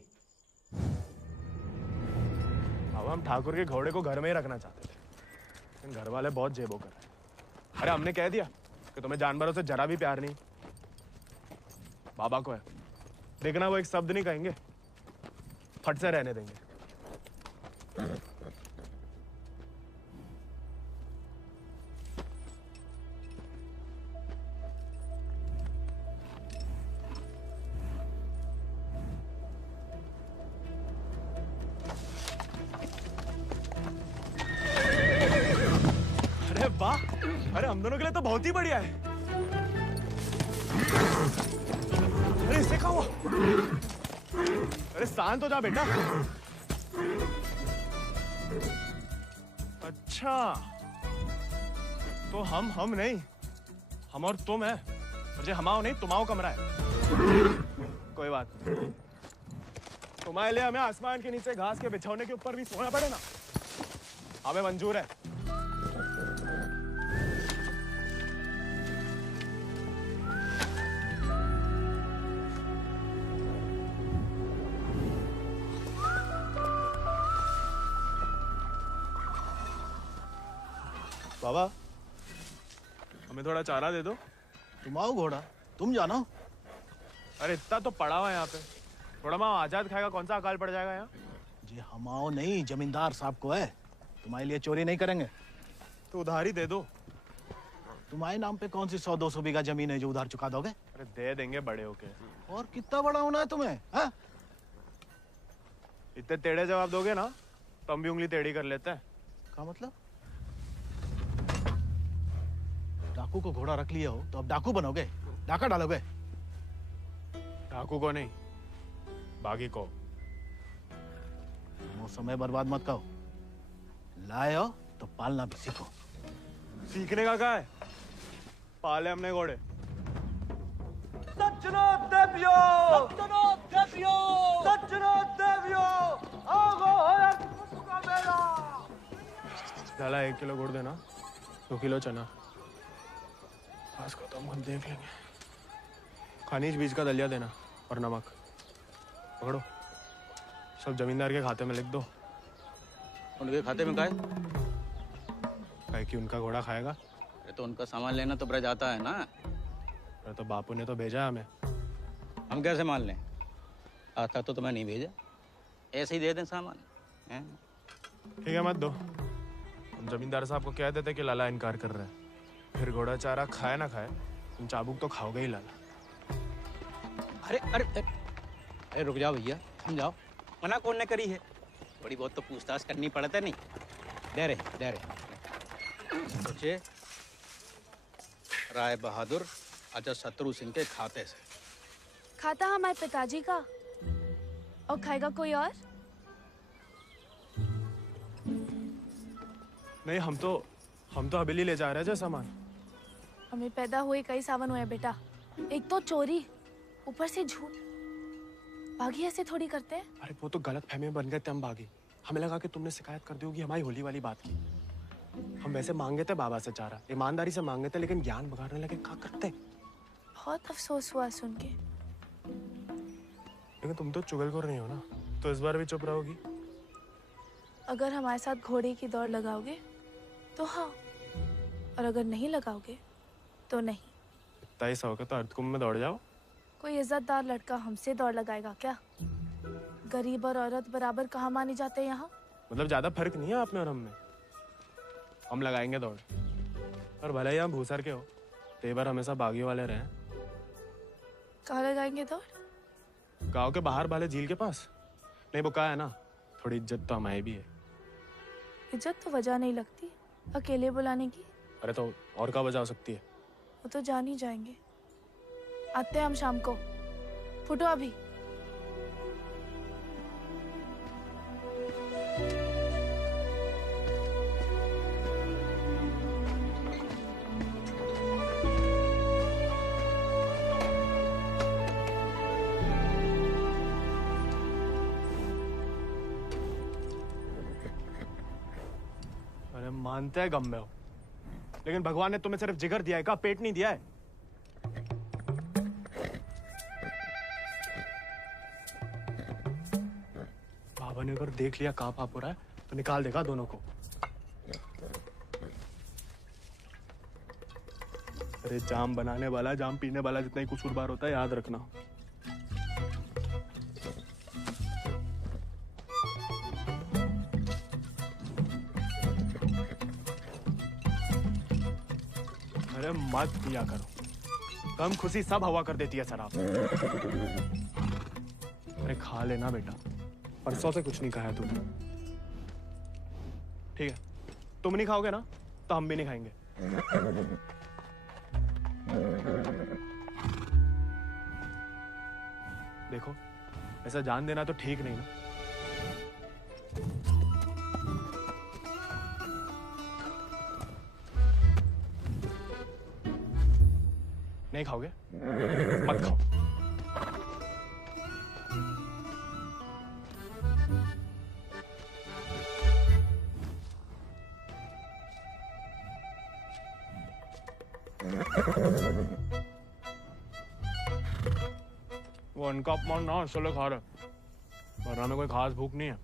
अब हम ठाकुर के घोड़े को घर में ही रखना चाहते थे, लेकिन घर वाले बहुत जेबो कर रहे हैं। अरे हमने कह दिया कि तुम्हें जानवरों से जरा भी प्यार नहीं। बाबा को है, देखना वो एक शब्द नहीं कहेंगे, फट से रहने देंगे। अरे वाह, अरे हम दोनों के लिए तो बहुत ही बढ़िया है। अरे इससे क्या हुआ? अरे शांत हो जा बेटा। अच्छा, तो हम नहीं, हम और तुम है। मुझे हमाओ नहीं, तुम्हाओ कमरा है। कोई बात नहीं, तुम्हारे लिए हमें आसमान के नीचे घास के बिछौने के ऊपर भी सोना पड़े ना, हमें मंजूर है। बाबा हमें थोड़ा चारा दे दो। तुम आओ घोड़ा, तुम जानो। अरे इतना तो पड़ा हुआ है यहाँ पे, थोड़ा माँ आजाद खाएगा, कौन सा अकाल पड़ जाएगा यहाँ। जी हम आओ नहीं, जमींदार साहब को है, तुम्हारे लिए चोरी नहीं करेंगे। तो उधार ही दे दो। तुम्हारे नाम पे कौन सी 100-200 बीघा जमीन है जो उधार चुका दोगे? अरे दे देंगे बड़े होके। और कितना बड़ा होना है तुम्हें? हाँ? इतने टेढ़े जवाब दोगे ना तो हम भी उंगली टेढ़ी कर लेते हैं। क्या मतलब? डाकू को घोड़ा रख लिया हो तो अब डाकू बनोगे, डाका डालोगे? डाकू को नहीं, बागी को। वो समय बर्बाद मत करो, लाए हो तो पालना भी सीखो। सीखने का क्या है, पाले हमने घोड़े। सज्जनों देवियों, सज्जनों देवियों, सज्जनों देवियों, आगो है का मेला। डाला 1 किलो गुड़ देना, 2 किलो चना। बस को तो हम देख लेंगे। खनिज बीज का दलिया देना और नमक। पकड़ो, सब जमींदार के खाते में लिख दो। उनके खाते में का है? कि उनका घोड़ा खाएगा। अरे तो उनका सामान लेना तो ब्रज आता है ना। अरे तो बापू ने तो भेजा है हमें। हम कैसे मान लें? आता तो तुम्हें नहीं भेजा, ऐसे ही दे दें सामान। ठीक है मत दो, हम जमींदार साहब को कह देते कि लाला इनकार कर रहा है। फिर घोड़ा चारा खाए ना खाए, तुम चाबुक तो खाओगे ही लाला। अरे अरे अरे रुक जाओ भैया, समझाओ। मना कौन ने करी है? थोड़ी बहुत तो पूछताछ करनी पड़ता नहीं। दे रहे सोचे राय बहादुर अजय शत्रु सिंह के खाते से। खाता हमारे पिताजी का, और खाएगा कोई और? नहीं, हम तो हवेली ले जा रहे हैं सामान। हमें पैदा हुए कई सावन हुए बेटा, एक तो चोरी, ऊपर से झूठ। बागी ऐसे थोड़ी करते हैं। अरे वो तो गलत फहमी में बन गए थे हम बागी। हमें लगा कि तुमने शिकायत कर दी होगी हमारी होली वाली बात की। हम वैसे मांगे थे बाबा से चारा, ईमानदारी से मांगे थे, लेकिन ज्ञान बगाड़ने लगे। क्या करते? बहुत अफसोस हुआ सुन के। लेकिन तुम तो चुगलखोर नहीं हो ना, तो इस बार भी चुप रहोगी? अगर हमारे साथ घोड़े की दौड़ लगाओगे तो हाँ, और अगर नहीं लगाओगे तो नहीं। इतना ही शौक है तो अर्धकुंभ में दौड़ जाओ। कोई इज्जतदार लड़का हमसे दौड़ लगाएगा क्या? गरीब और औरत बराबर कहाँ माने जाते हैं यहाँ? मतलब ज्यादा फर्क नहीं है आप में और हम में। हम लगाएंगे दौड़, और भले ही हम भूसर के हो, तेवर हमेशा बागियों वाले रहे। कहाँ लगाएंगे दौड़? गांव के बाहर वाले झील के पास। नहीं वो कहा है ना, थोड़ी इज्जत तो हमारी भी है। इज्जत तो वजह नहीं लगती अकेले बुलाने की। अरे तो और क्या वजह हो सकती है? वो तो जान ही जाएंगे। आते हैं हम शाम को, फुटो अभी। अरे मानते हैं गम में हो, लेकिन भगवान ने तुम्हें सिर्फ जिगर दिया है, का पेट नहीं दिया है। बाबा ने अगर देख लिया कहाँ पाप हो रहा है तो निकाल देगा दोनों को। अरे जाम बनाने वाला, जाम पीने वाला जितना ही कसूरवार होता है, याद रखना। अरे मत पिया करो, कम खुशी सब हवा कर देती है शराब। अरे खा लेना बेटा, परसों से कुछ नहीं खाया तुमने। ठीक है, तुम नहीं खाओगे ना तो हम भी नहीं खाएंगे। देखो ऐसा जान देना तो ठीक नहीं ना। नहीं खाओगे? मत खाओ। वो उनका अपमान ना इसलिए खा रहे, वरना में कोई खास भूख नहीं है।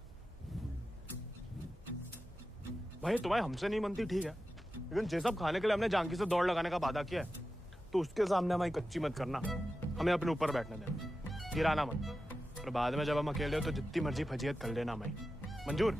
भाई तुम्हारी हमसे नहीं बनती ठीक है, लेकिन ये सब खाने के लिए हमने जानकी से दौड़ लगाने का वादा किया है, तो उसके सामने हमारी कच्ची मत करना, हमें अपने ऊपर बैठने देना, गिराना मत। और बाद में जब हम अकेले हो तो जितनी मर्जी फजीयत कर लेना हमारी, मंजूर?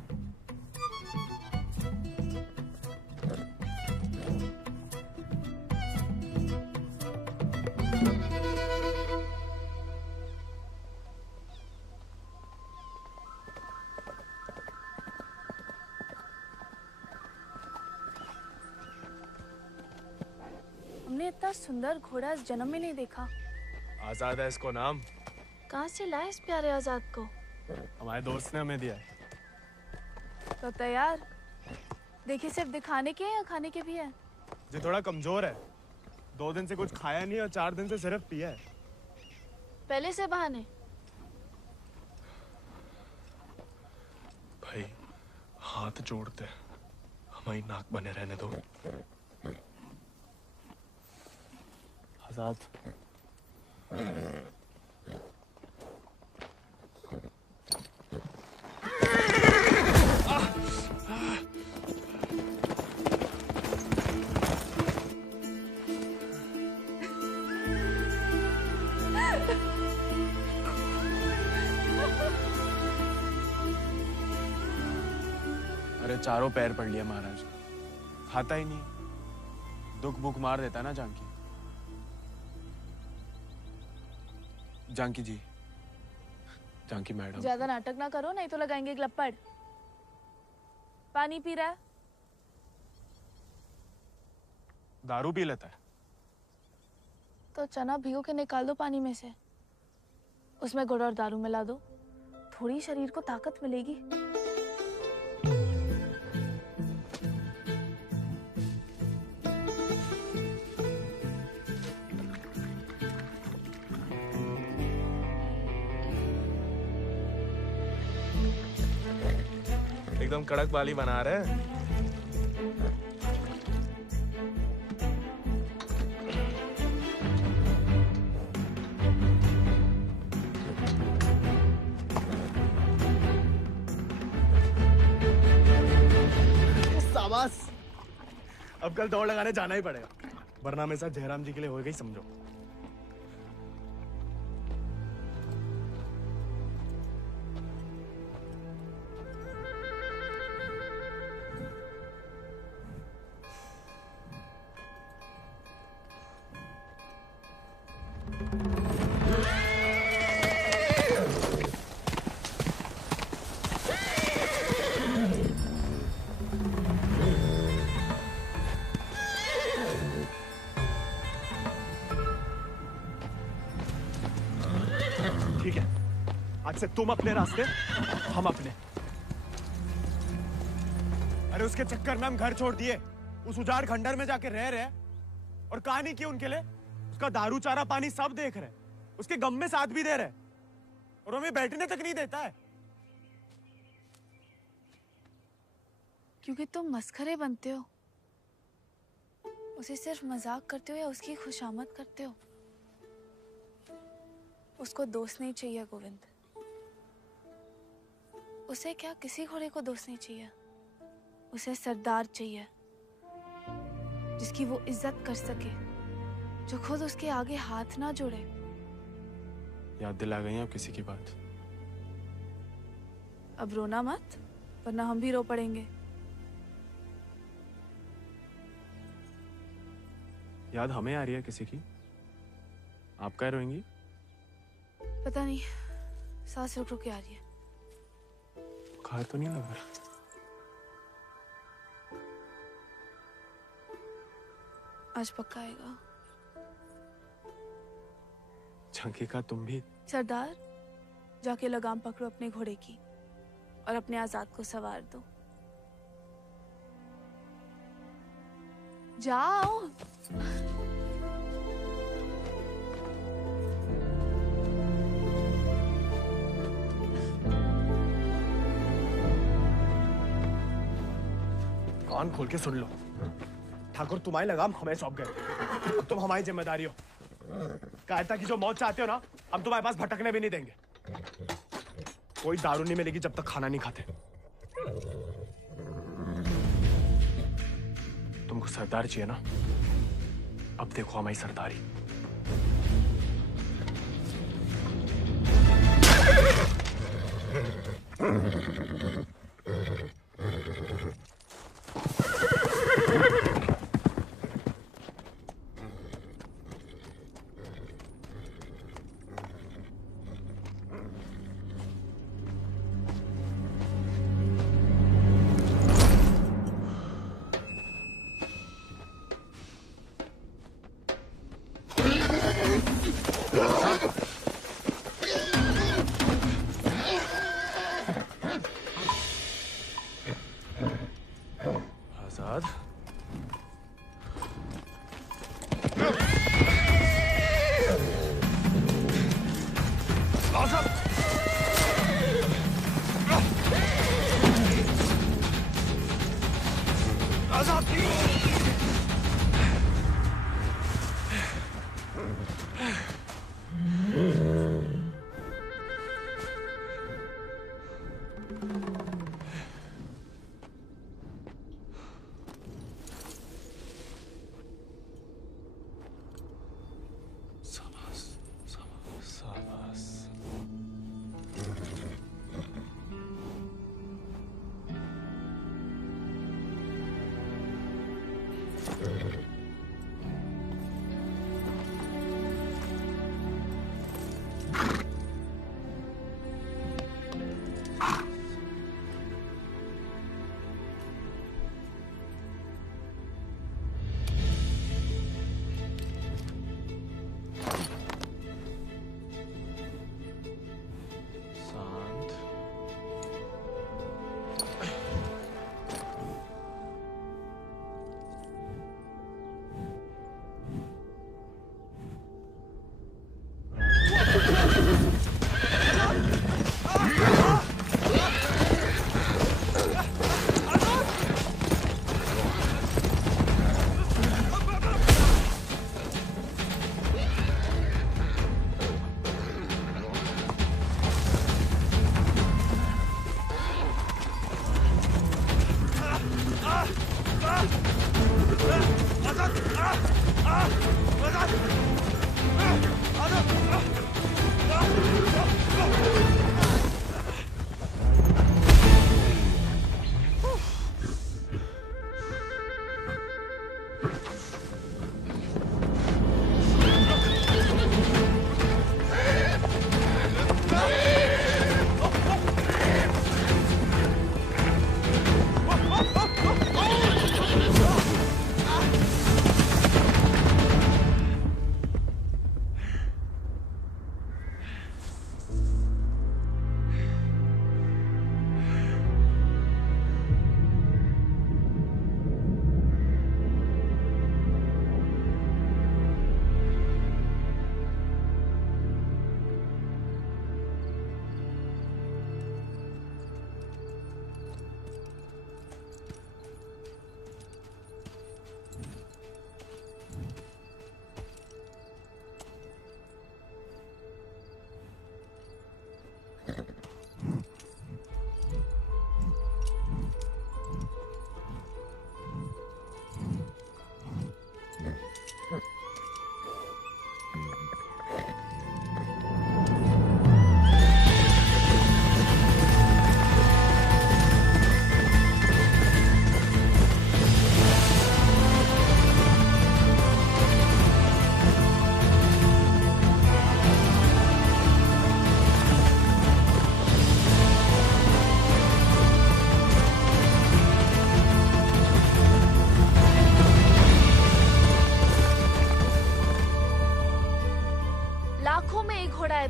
हमने इतना सुंदर घोड़ा इस जन्म में नहीं देखा। आजाद है इसको नाम। कहाँ से लाए इस प्यारे आजाद को? हमारे दोस्त ने हमें दिया है। तो तैयार? देखिए सिर्फ दिखाने के हैं या खाने के भी हैं? जो थोड़ा कमजोर है, 2 दिन से कुछ खाया नहीं और 4 दिन से सिर्फ पिया है। पहले से बहाने। भाई हाथ जोड़ते, हमारी नाक बने रहने दो। आजाद, अरे चारों पैर पड़ लिया महाराज, खाता ही नहीं, दुख भूख मार देता ना जानकी। जानकी जी, जानकी मैडम, ज्यादा नाटक ना करो नहीं तो लगाएंगे ग्लप्पड़। पानी पी रहा है? दारू पी लेता है। तो चना भिगो के निकाल दो पानी में से, उसमें गुड़ और दारू मिला दो, थोड़ी शरीर को ताकत मिलेगी। एकदम कड़क वाली बना रहे हैं। शाबाश, अब कल दौड़ लगाने जाना ही पड़ेगा, वरना मेरे साथ जयराम जी के लिए हो गई समझो। ठीक है, आज से तुम अपने रास्ते, हम अपने। अरे उसके चक्कर में हम घर छोड़ दिए, उस उजाड़ खंडर में जाके रह रहे और कहानी की उनके लिए, उसका दारू चारा पानी सब देख रहे, उसके गम में साथ भी दे रहे और हमें बैठने तक नहीं देता है। क्योंकि तुम मस्खरे बनते हो, उसे सिर्फ मजाक करते हो या उसकी खुशामद करते हो। उसको दोस्त नहीं चाहिए गोविंद, उसे क्या किसी घोड़े को दोस्त नहीं चाहिए, उसे सरदार चाहिए जिसकी वो इज्जत कर सके, जो खुद उसके आगे हाथ ना जोड़े। याद दिला गई अब किसी की बात। अब रोना मत, वरना हम भी रो पड़ेंगे। याद हमें आ रही है किसी की? आप क्या रोएंगी? पता नहीं, सांस रुक रुक के आ रही है। बुखार तो नहीं लग रहा? आज पक्का आएगा। झांकी का तुम भी? सरदार, जाके लगाम पकड़ो अपने घोड़े की और अपने आजाद को सवार दो। जाओ। कान खोल के सुन लो, ठाकुर तुम्हारी लगाम हमें सौंप गए, अब तुम हमारी जिम्मेदारी हो। कायरता की जो मौत चाहते हो ना, हम तुम्हारे पास भटकने भी नहीं देंगे। कोई दारू नहीं मिलेगी जब तक खाना नहीं खाते। तुम तुमको सरदार चाहिए ना? अब देखो हमारी सरदारी। आजाद,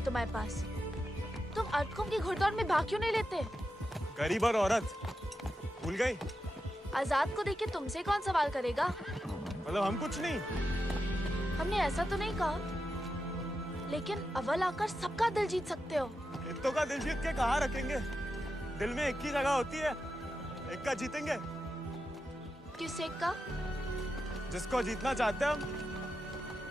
तुम्हारे पास, तुम अटकुम की घुड़दौड़ में भाग क्यों नहीं लेते? गरीब और औरत भूल गई? आजाद को देख के तुमसे कौन सवाल करेगा? मतलब हम कुछ नहीं? हमने ऐसा तो नहीं कहा, लेकिन अव्वल आकर सबका दिल जीत सकते हो। इत्तों का दिल जीत के कहाँ रखेंगे? दिल में एक ही जगह होती है, एक का जीतेंगे। किस एक का? जिसको जीतना चाहते हैं हम।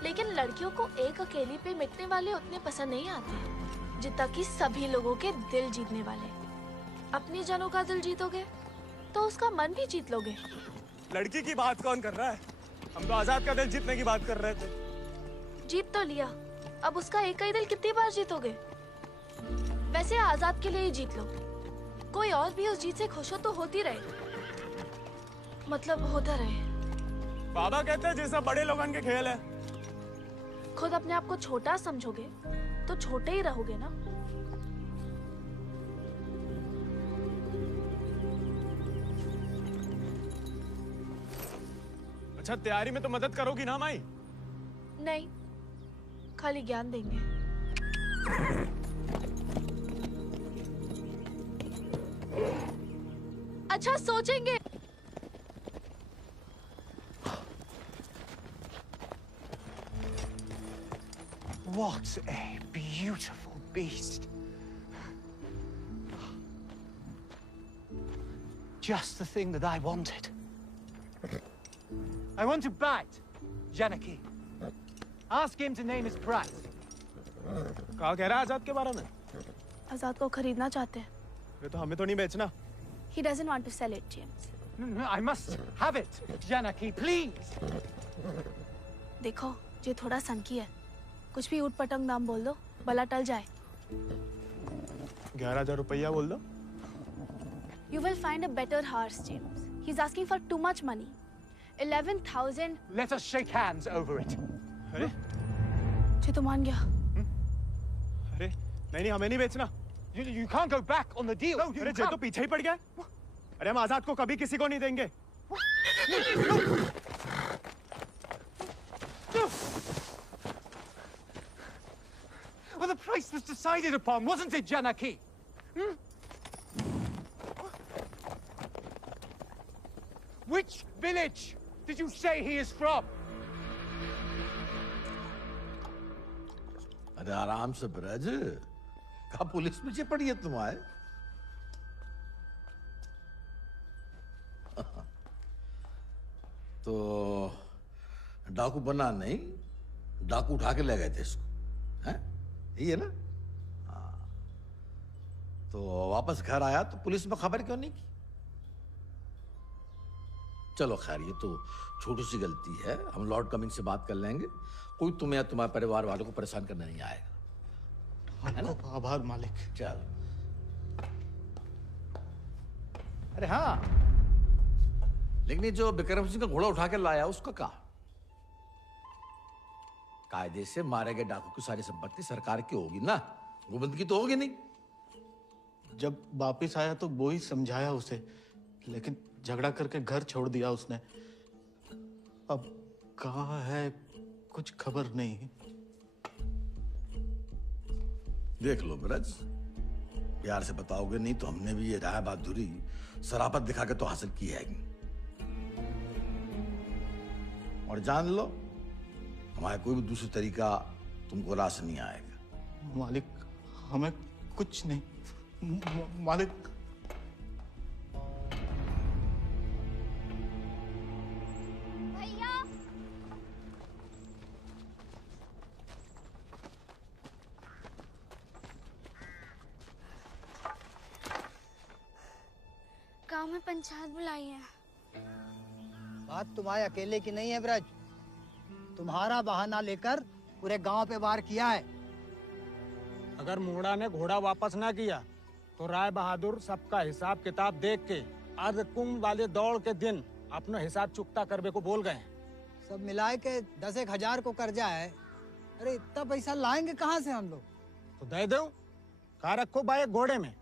लेकिन लड़कियों को एक अकेली पे मिटने वाले उतने पसंद नहीं आते जितना कि सभी लोगों के दिल जीतने वाले। अपनी जनों का दिल जीतोगे तो उसका मन भी जीत लोगे। लड़की की बात कौन कर रहा है? हम तो आजाद का दिल जीतने की बात कर रहे थे। जीत तो लिया, अब उसका एक ही दिल कितनी बार जीतोगे? वैसे आजाद के लिए ही जीत लो। कोई और भी उस जीत से खुश हो तो होती रहे, मतलब होता रहे। बाबा कहते हैं जैसा बड़े लोगन के खेल है। खुद अपने आप को छोटा समझोगे तो छोटे ही रहोगे ना। अच्छा, तैयारी में तो मदद करोगी ना माई? नहीं, खाली ज्ञान देंगे। अच्छा सोचेंगे। What a beautiful beast. Just the thing that I wanted. I want to bite Janaki. Ask him to name his price. कहा कह रहा है आजाद के बारे में? आजाद को खरीदना चाहते हैं। ये तो हमें तो नहीं बेचना। He doesn't want to sell it, James. No, I must have it, Janaki, please. देखो, ये थोड़ा सनकी है। कुछ भी ऊट पटंग नाम बोल दो, भला टल जाए। 11,000 रुपया बोल दो। You will find a better horse, James. He's asking for too much money. 11,000. Let us shake hands over it. अरे? जी तो मान गया। अरे नहीं, हमें नहीं बेचना। You can't go back on the deal. No, अरे जे तो पीछे ही पड़ गया। अरे हम आजाद को कभी किसी को नहीं देंगे। Well, the price was decided upon, wasn't it, Janaki? Which village did you say he is from? अरे आराम से ब्रज, कहा पुलिस पीछे पड़ी है तुम्हारे? तो डाकू बना नहीं, डाकू उठा के ले गए थे इसको, हैं? यही है ना? हाँ। तो वापस घर आया तो पुलिस में खबर क्यों नहीं की? चलो खैर, ये तो छोटी सी गलती है, हम लॉर्ड कमिंग से बात कर लेंगे। कोई तुम्हें या तुम्हारे परिवार वालों को परेशान करने नहीं आएगा, है ना? आभार मालिक। चलो। अरे हाँ, लेकिन ये जो विक्रम सिंह का घोड़ा उठा के लाया उसका कहा? कायदे से मारे गए डाकू की सारी संपत्ति सरकार की होगी ना, गोविंद की तो होगी नहीं। जब वापिस आया तो वो ही समझाया उसे, लेकिन झगड़ा करके घर छोड़ दिया उसने। अब कहाँ है कुछ खबर नहीं। देख लो ब्रज, प्यार से बताओगे नहीं तो हमने भी ये राय बहादुरी शराफत दिखा के तो हासिल की है। और जान लो, हमारा कोई भी दूसरा तरीका तुमको रास नहीं आएगा। मालिक, हमें कुछ नहीं। मालिक, गांव में पंचायत बुलाई है। बात तुम्हारे अकेले की नहीं है ब्रज, तुम्हारा बहाना लेकर पूरे गांव पे वार किया है। अगर मुंगड़ा ने घोड़ा वापस ना किया तो राय बहादुर सबका हिसाब किताब देख के अर्धकुंभ वाले दौड़ के दिन अपना हिसाब चुकता करने को बोल गए। सब मिलाए के 10,000 को कर्जा है। अरे इतना पैसा लाएंगे कहाँ से हम लोग? तो दे दो, कहा रखो बाए घोड़े में।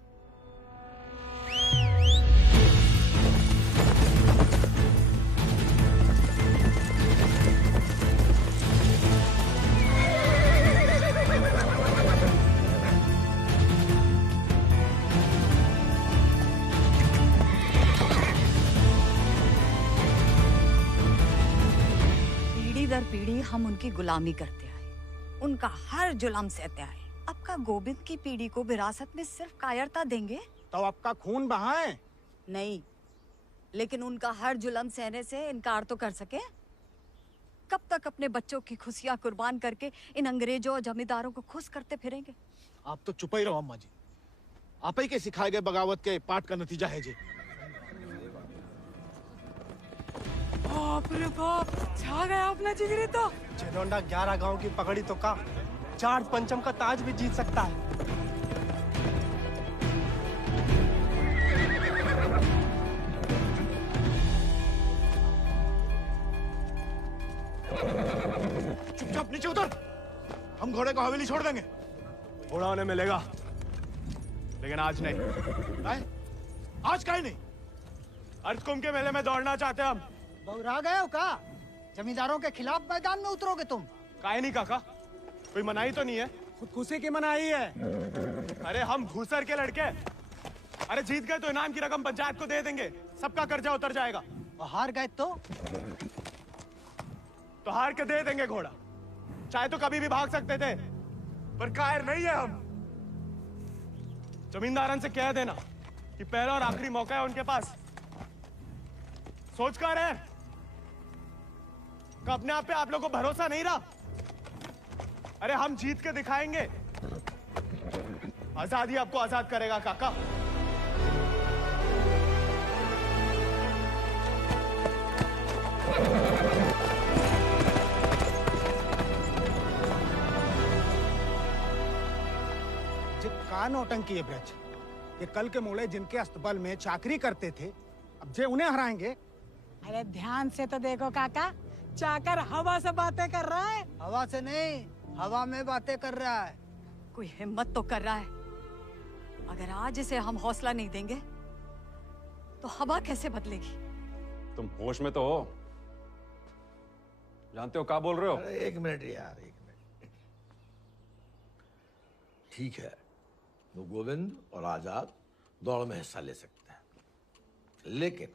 दर पीढ़ी हम उनकी गुलामी करते आए, उनका हर जुल्म सहते आए। अब का गोविंद की पीढ़ी को विरासत में सिर्फ कायरता देंगे तो आपका खून बहाए? नहीं, लेकिन उनका हर जुल्म सहने से इनकार तो कर सके। कब तक अपने बच्चों की खुशियां कुर्बान करके इन अंग्रेजों और जमींदारों को खुश करते फिरेंगे? आप तो चुप ही रहो अम्मा जी, आप ही के सिखाए गए बगावत के पाठ का नतीजा है जी। बाप रे बाप, छा गया अपना जिगरी तो। चेलोंडा 11 गांव की पगड़ी तो का चार पंचम का ताज भी जीत सकता है। चुपचाप नीचे उतर। हम घोड़े को हवेली छोड़ देंगे। घोड़ा उन्हें मिलेगा, लेकिन आज नहीं। आज काहे नहीं? अर्धकुंभ के मेले में दौड़ना चाहते हम। बौरा गए हो का? जमींदारों के खिलाफ मैदान में उतरोगे तुम? काहे नहीं काका, कोई मनाही तो नहीं है? खुदकुशी की मनाही है। अरे हम घूसर के लड़के, अरे जीत गए तो इनाम की रकम पंचायत को दे देंगे, सबका कर्जा उतर जाएगा। हार गए तो हार के दे देंगे घोड़ा, चाहे तो कभी भी भाग सकते थे, पर कायर नहीं है हम। जमींदारन से कह देना कि पहला और आखिरी मौका है उनके पास। सोच कर है कि अपने आप पे आप लोगों को भरोसा नहीं रहा। अरे हम जीत के दिखाएंगे, आजादी आपको आजाद करेगा काका। का नौटंकी है ब्रज, ये कल के मोड़े जिनके अस्तबल में चाकरी करते थे, अब जे उन्हें हराएंगे। अरे ध्यान से तो देखो काका, चाकर हवा से बातें कर रहा है। हवा से नहीं, हवा में बातें कर रहा है। कोई हिम्मत तो कर रहा है। अगर आज इसे हम हौसला नहीं देंगे तो हवा कैसे बदलेगी? तुम होश में तो हो? जानते हो क्या बोल रहे हो? अरे एक मिनट यार, एक मिनट। ठीक है, वो गोविंद और आजाद दौड़ में हिस्सा ले सकते हैं, लेकिन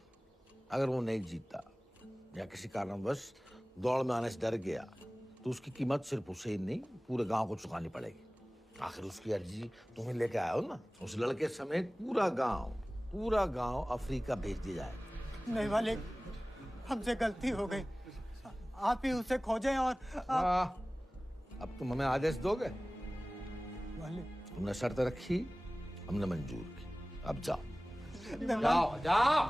अगर वो नहीं जीता या किसी कारणवश दौड़ में आने से डर गया तो उसकी कीमत सिर्फ उसे ही नहीं, पूरे गांव को चुकानी पड़ेगी। आखिर उसकी अर्जी तुम्हें लेके आए हो ना। उस लड़के समेत पूरा गांव अफ्रीका भेज दिया जाएगा। नहीं मालिक, हमसे गलती हो गई, आप ही उसे खोजें। और अब तुम हमें आदेश दोगे? तुमने शर्त रखी, हमने मंजूर की, अब जाओ। जाओ जाओ।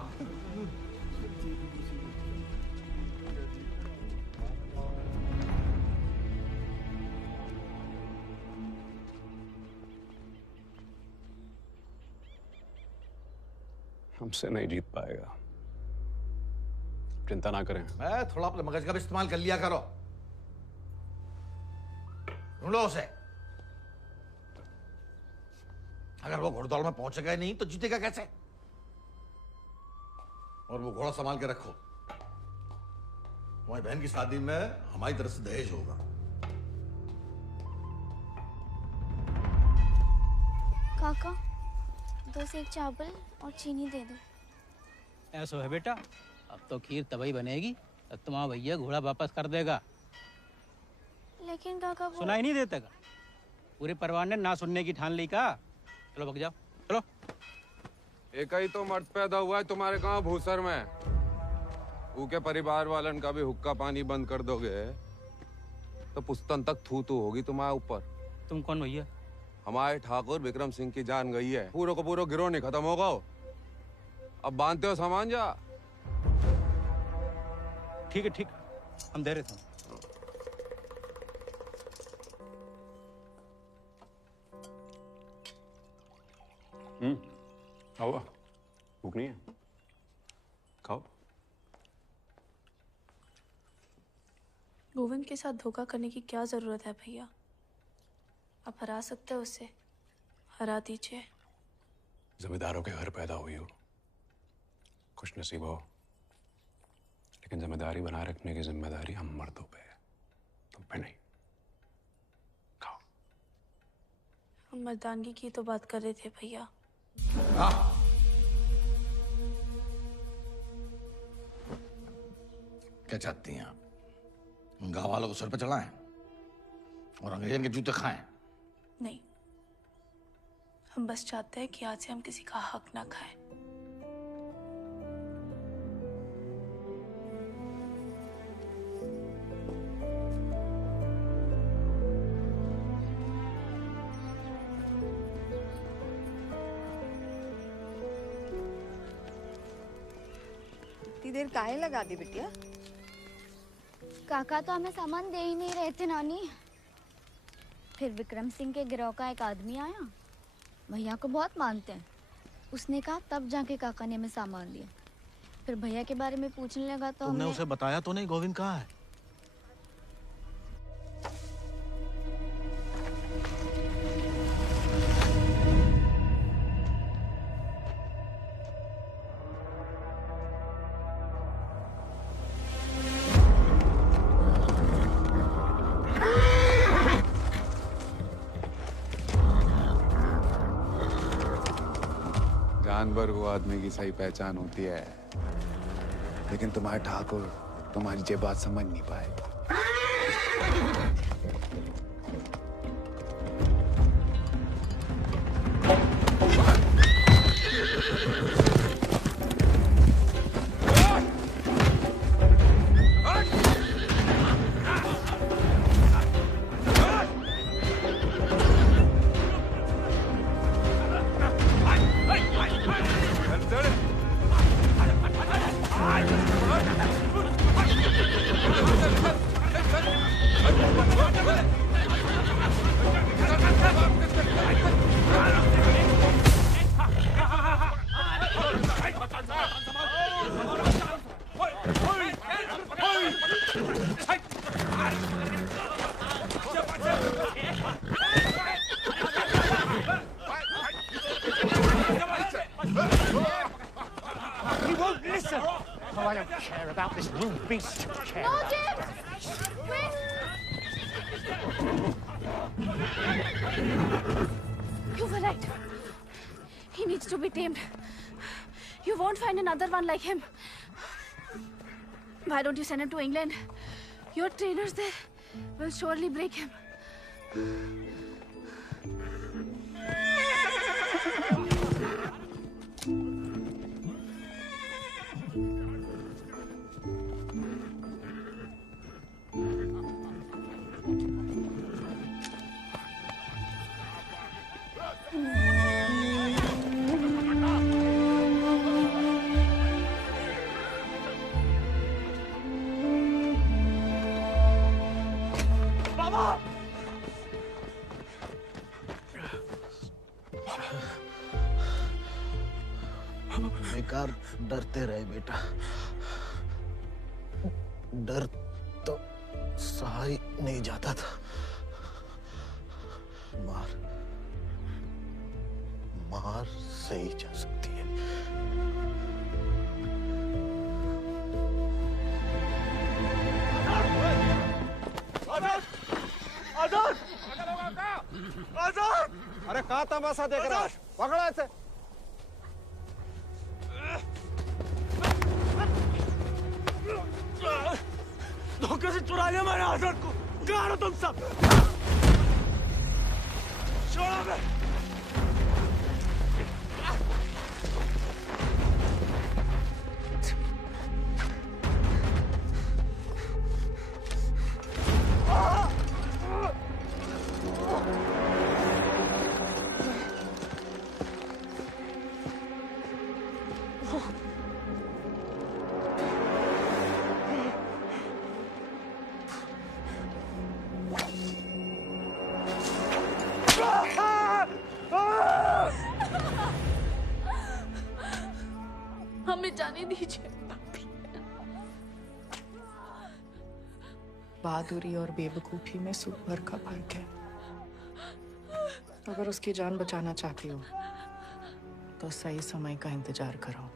हमसे नहीं जीत पाएगा, चिंता ना करें। मैं थोड़ा अपने मगज का भी इस्तेमाल कर लिया करो। ढूंढो उसे। अगर वो घोड़दौड़ में पहुंचेगा ही नहीं तो जीतेगा कैसे? और वो घोड़ा संभाल के रखो, तुम्हारी बहन की शादी में हमारी तरफ से दहेज होगा। काका, 2 सेक चावल और चीनी दे दो। ऐसा है बेटा, अब तो खीर तभी बनेगी तब तुम्हारा भैया घोड़ा वापस कर देगा। लेकिन काका वो... सुनाई नहीं देता का? पूरे परिवार ने ना सुनने की ठान ली का। चलो भग जाओ, चलो। एक ही तो मर्द पैदा हुआ है तुम्हारे गांव भूसर में, ऊके परिवार वालन का भी हुक्का पानी बंद कर दोगे तो पुस्तन तक थू थू होगी तुम्हारे ऊपर। तुम कौन भैया? हमारे ठाकुर विक्रम सिंह की जान गई है, पूरे को पूरा गिरोह नहीं खत्म होगा। अब बांधते हो सामान जा। ठीक है, ठीक, हम दे रहे थे। खाओ, भूख नहीं है? खाओ। गोविंद के साथ धोखा करने की क्या जरूरत है भैया? आप हरा सकते हो उसे, हरा दीजिए। जमींदारों के घर पैदा हुई हो, खुश नसीब हो, लेकिन जिम्मेदारी बनाए रखने की जिम्मेदारी हम मर्दों पे है, तुम पे नहीं। खाओ। हम मर्दानगी की तो बात कर रहे थे भैया। क्या चाहती हैं आप? गांव वालों को सर पे चढ़ाएं और अंग्रेजों के जूते खाएं? नहीं, हम बस चाहते हैं कि आज से हम किसी का हक ना खाएं। इतनी देर काहे लगा दी बिटिया? काका तो हमें सामान दे ही नहीं रहे थे नानी। फिर विक्रम सिंह के गिरोह का एक आदमी आया, भैया को बहुत मानते हैं। उसने कहा तब जाके काका ने हमें सामान दिया। फिर भैया के बारे में पूछने लगा तो तुमने उसे बताया तो नहीं गोविंद कहाँ है? जानवर वो आदमी की सही पहचान होती है, लेकिन तुम्हारे ठाकुर तुम्हारी ये बात समझ नहीं पाए। He won't listen. Oh, I don't care about this rude beast. No, James! Wait! You were right. He needs to be tamed. You won't find another one like him. Why don't you send him to England? Your trainers there will surely break him. बेकार डरते रहे बेटा। डर तो सहा ही नहीं जाता था। मार सही जा सकती है। आजाद! आजाद! अरे कहाँ तमाशा देख रहा है? पकड़ो ऐसे। धोखे से चुरा लिया मैंने आजाद को। कहाँ हो तुम सब? छोड़ो बे। हमें जाने दीजिए। बहादुरी और बेवकूफी में सूप भर का फर्क है। अगर उसकी जान बचाना चाहती हो तो सही समय का इंतजार करो।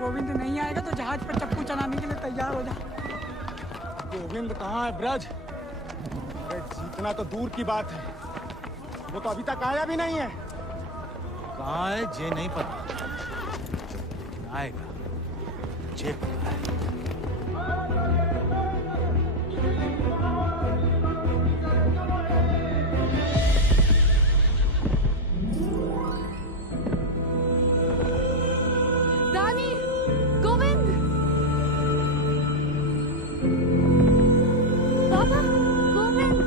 गोविंद नहीं आएगा तो जहाज पर चप्पू चलाने के लिए तैयार हो जा। गोविंद कहाँ है ब्रज? अरे जीतना तो दूर की बात है, वो तो अभी तक आया भी नहीं है। कहाँ है ये नहीं पता, आएगा ये पता है। रानी, गोविंद, पापा, गोविंद,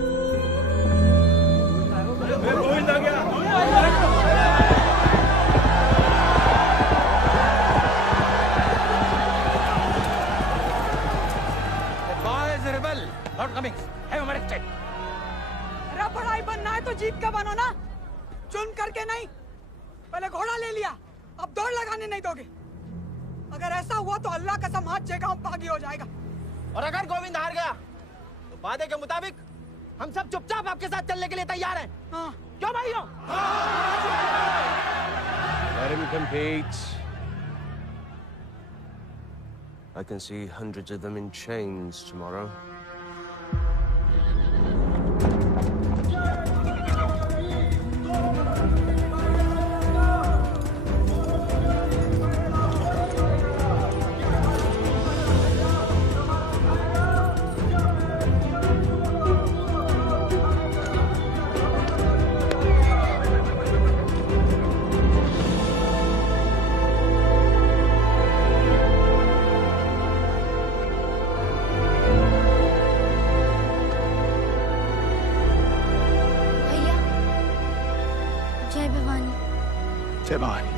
गोविंद आ गया। Not coming. Have him arrested. अरे बड़ाई बनना है तो जीत का बनो ना, चुन करके नहीं। पहले घोड़ा ले लिया, अब दौड़ लगाने नहीं दोगे। अगर ऐसा हुआ तो अल्लाह कसम हाथ जगह पागी हो जाएगा। और अगर गोविंद हार गया तो वादे के मुताबिक हम सब चुपचाप आपके साथ चलने के लिए तैयार हैं। हाँ। क्यों भाइयों? Let him compete. I can see hundreds of them in chains tomorrow. जय भवानी।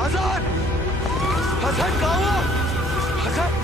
हसन! हसन कहाँ हो? हसन!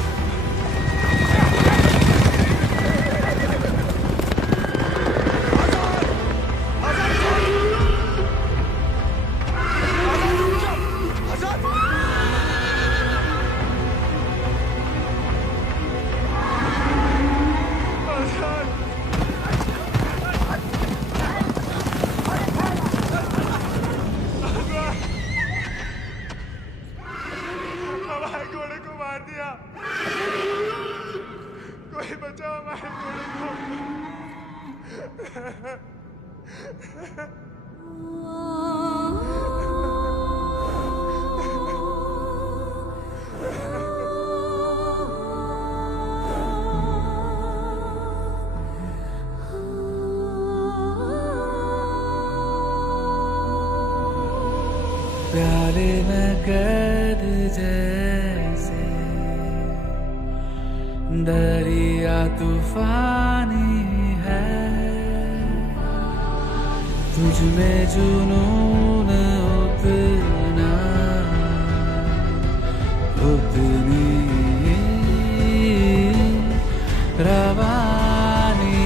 हमारे घोड़े को मार दिया। कोई बचाओ हमारे घोड़े को। प्याले में कैद जैसे दरिया तूफानी है, तुझ में जुनून उतना उतनी रवानी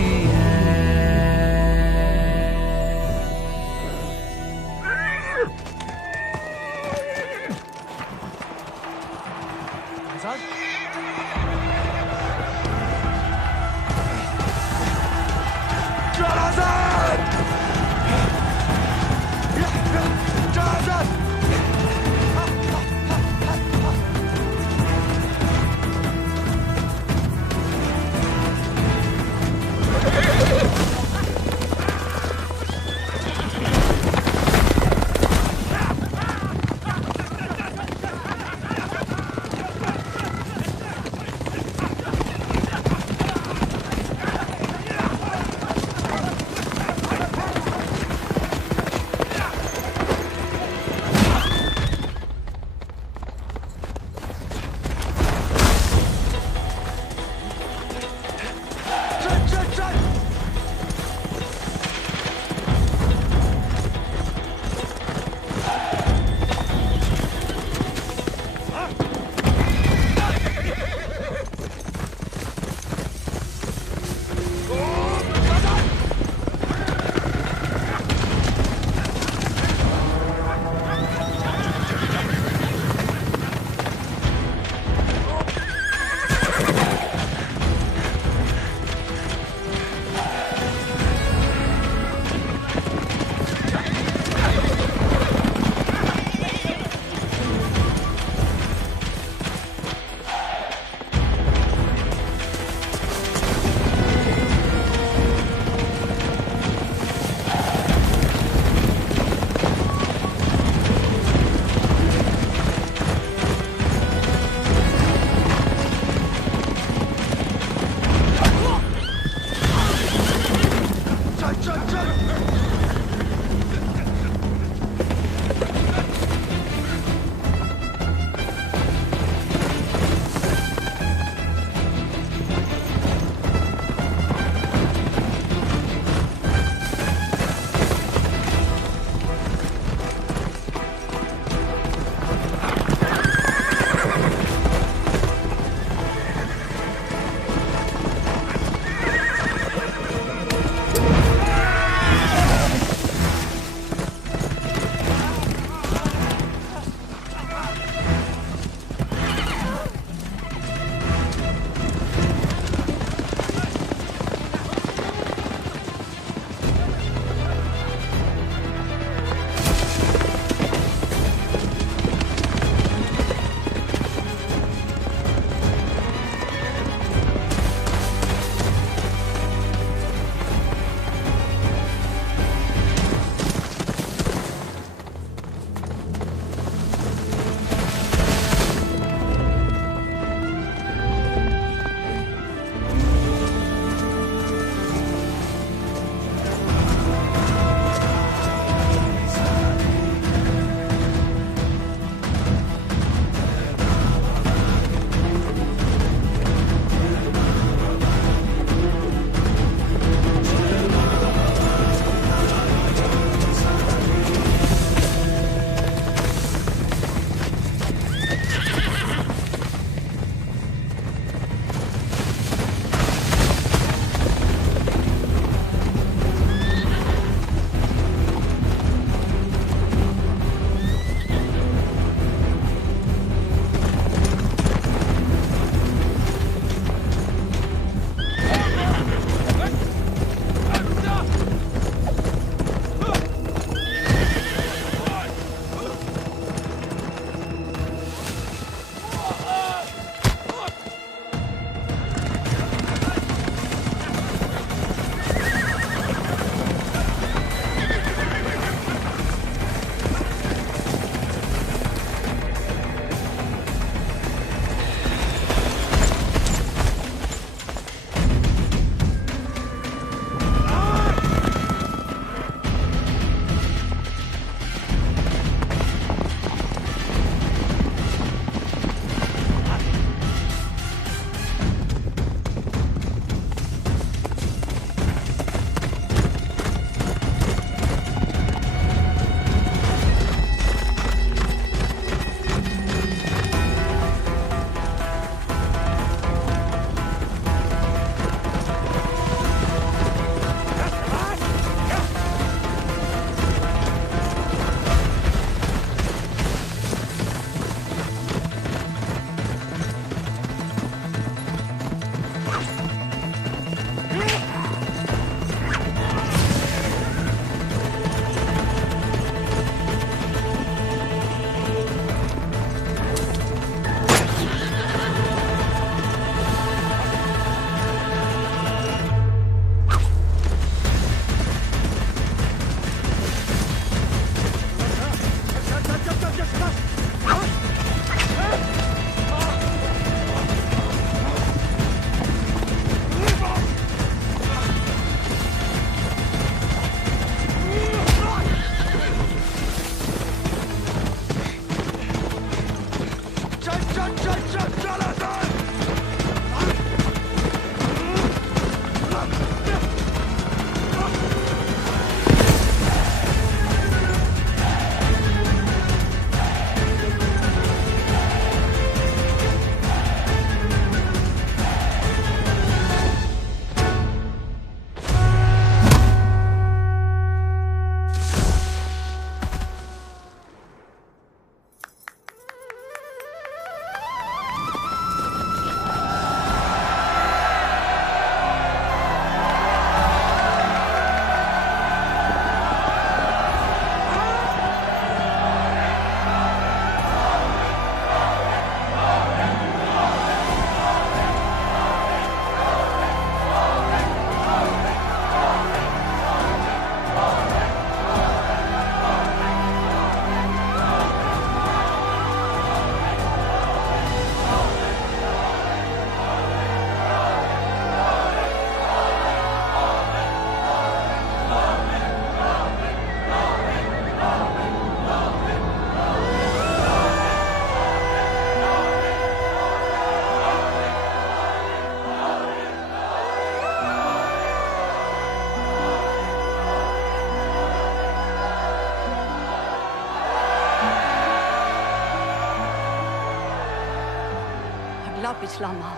पिछला माह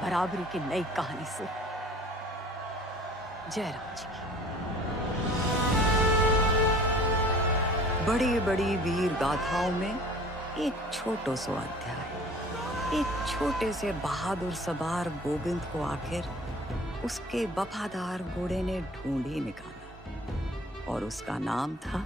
बराबरी की नई कहानी से जयराम जी की। बड़ी बड़ी वीर गाथाओं में एक छोटो सो अध्याय, एक छोटे से बहादुर सवार गोविंद को आखिर उसके वफादार घोड़े ने ढूंढ ही निकाला और उसका नाम था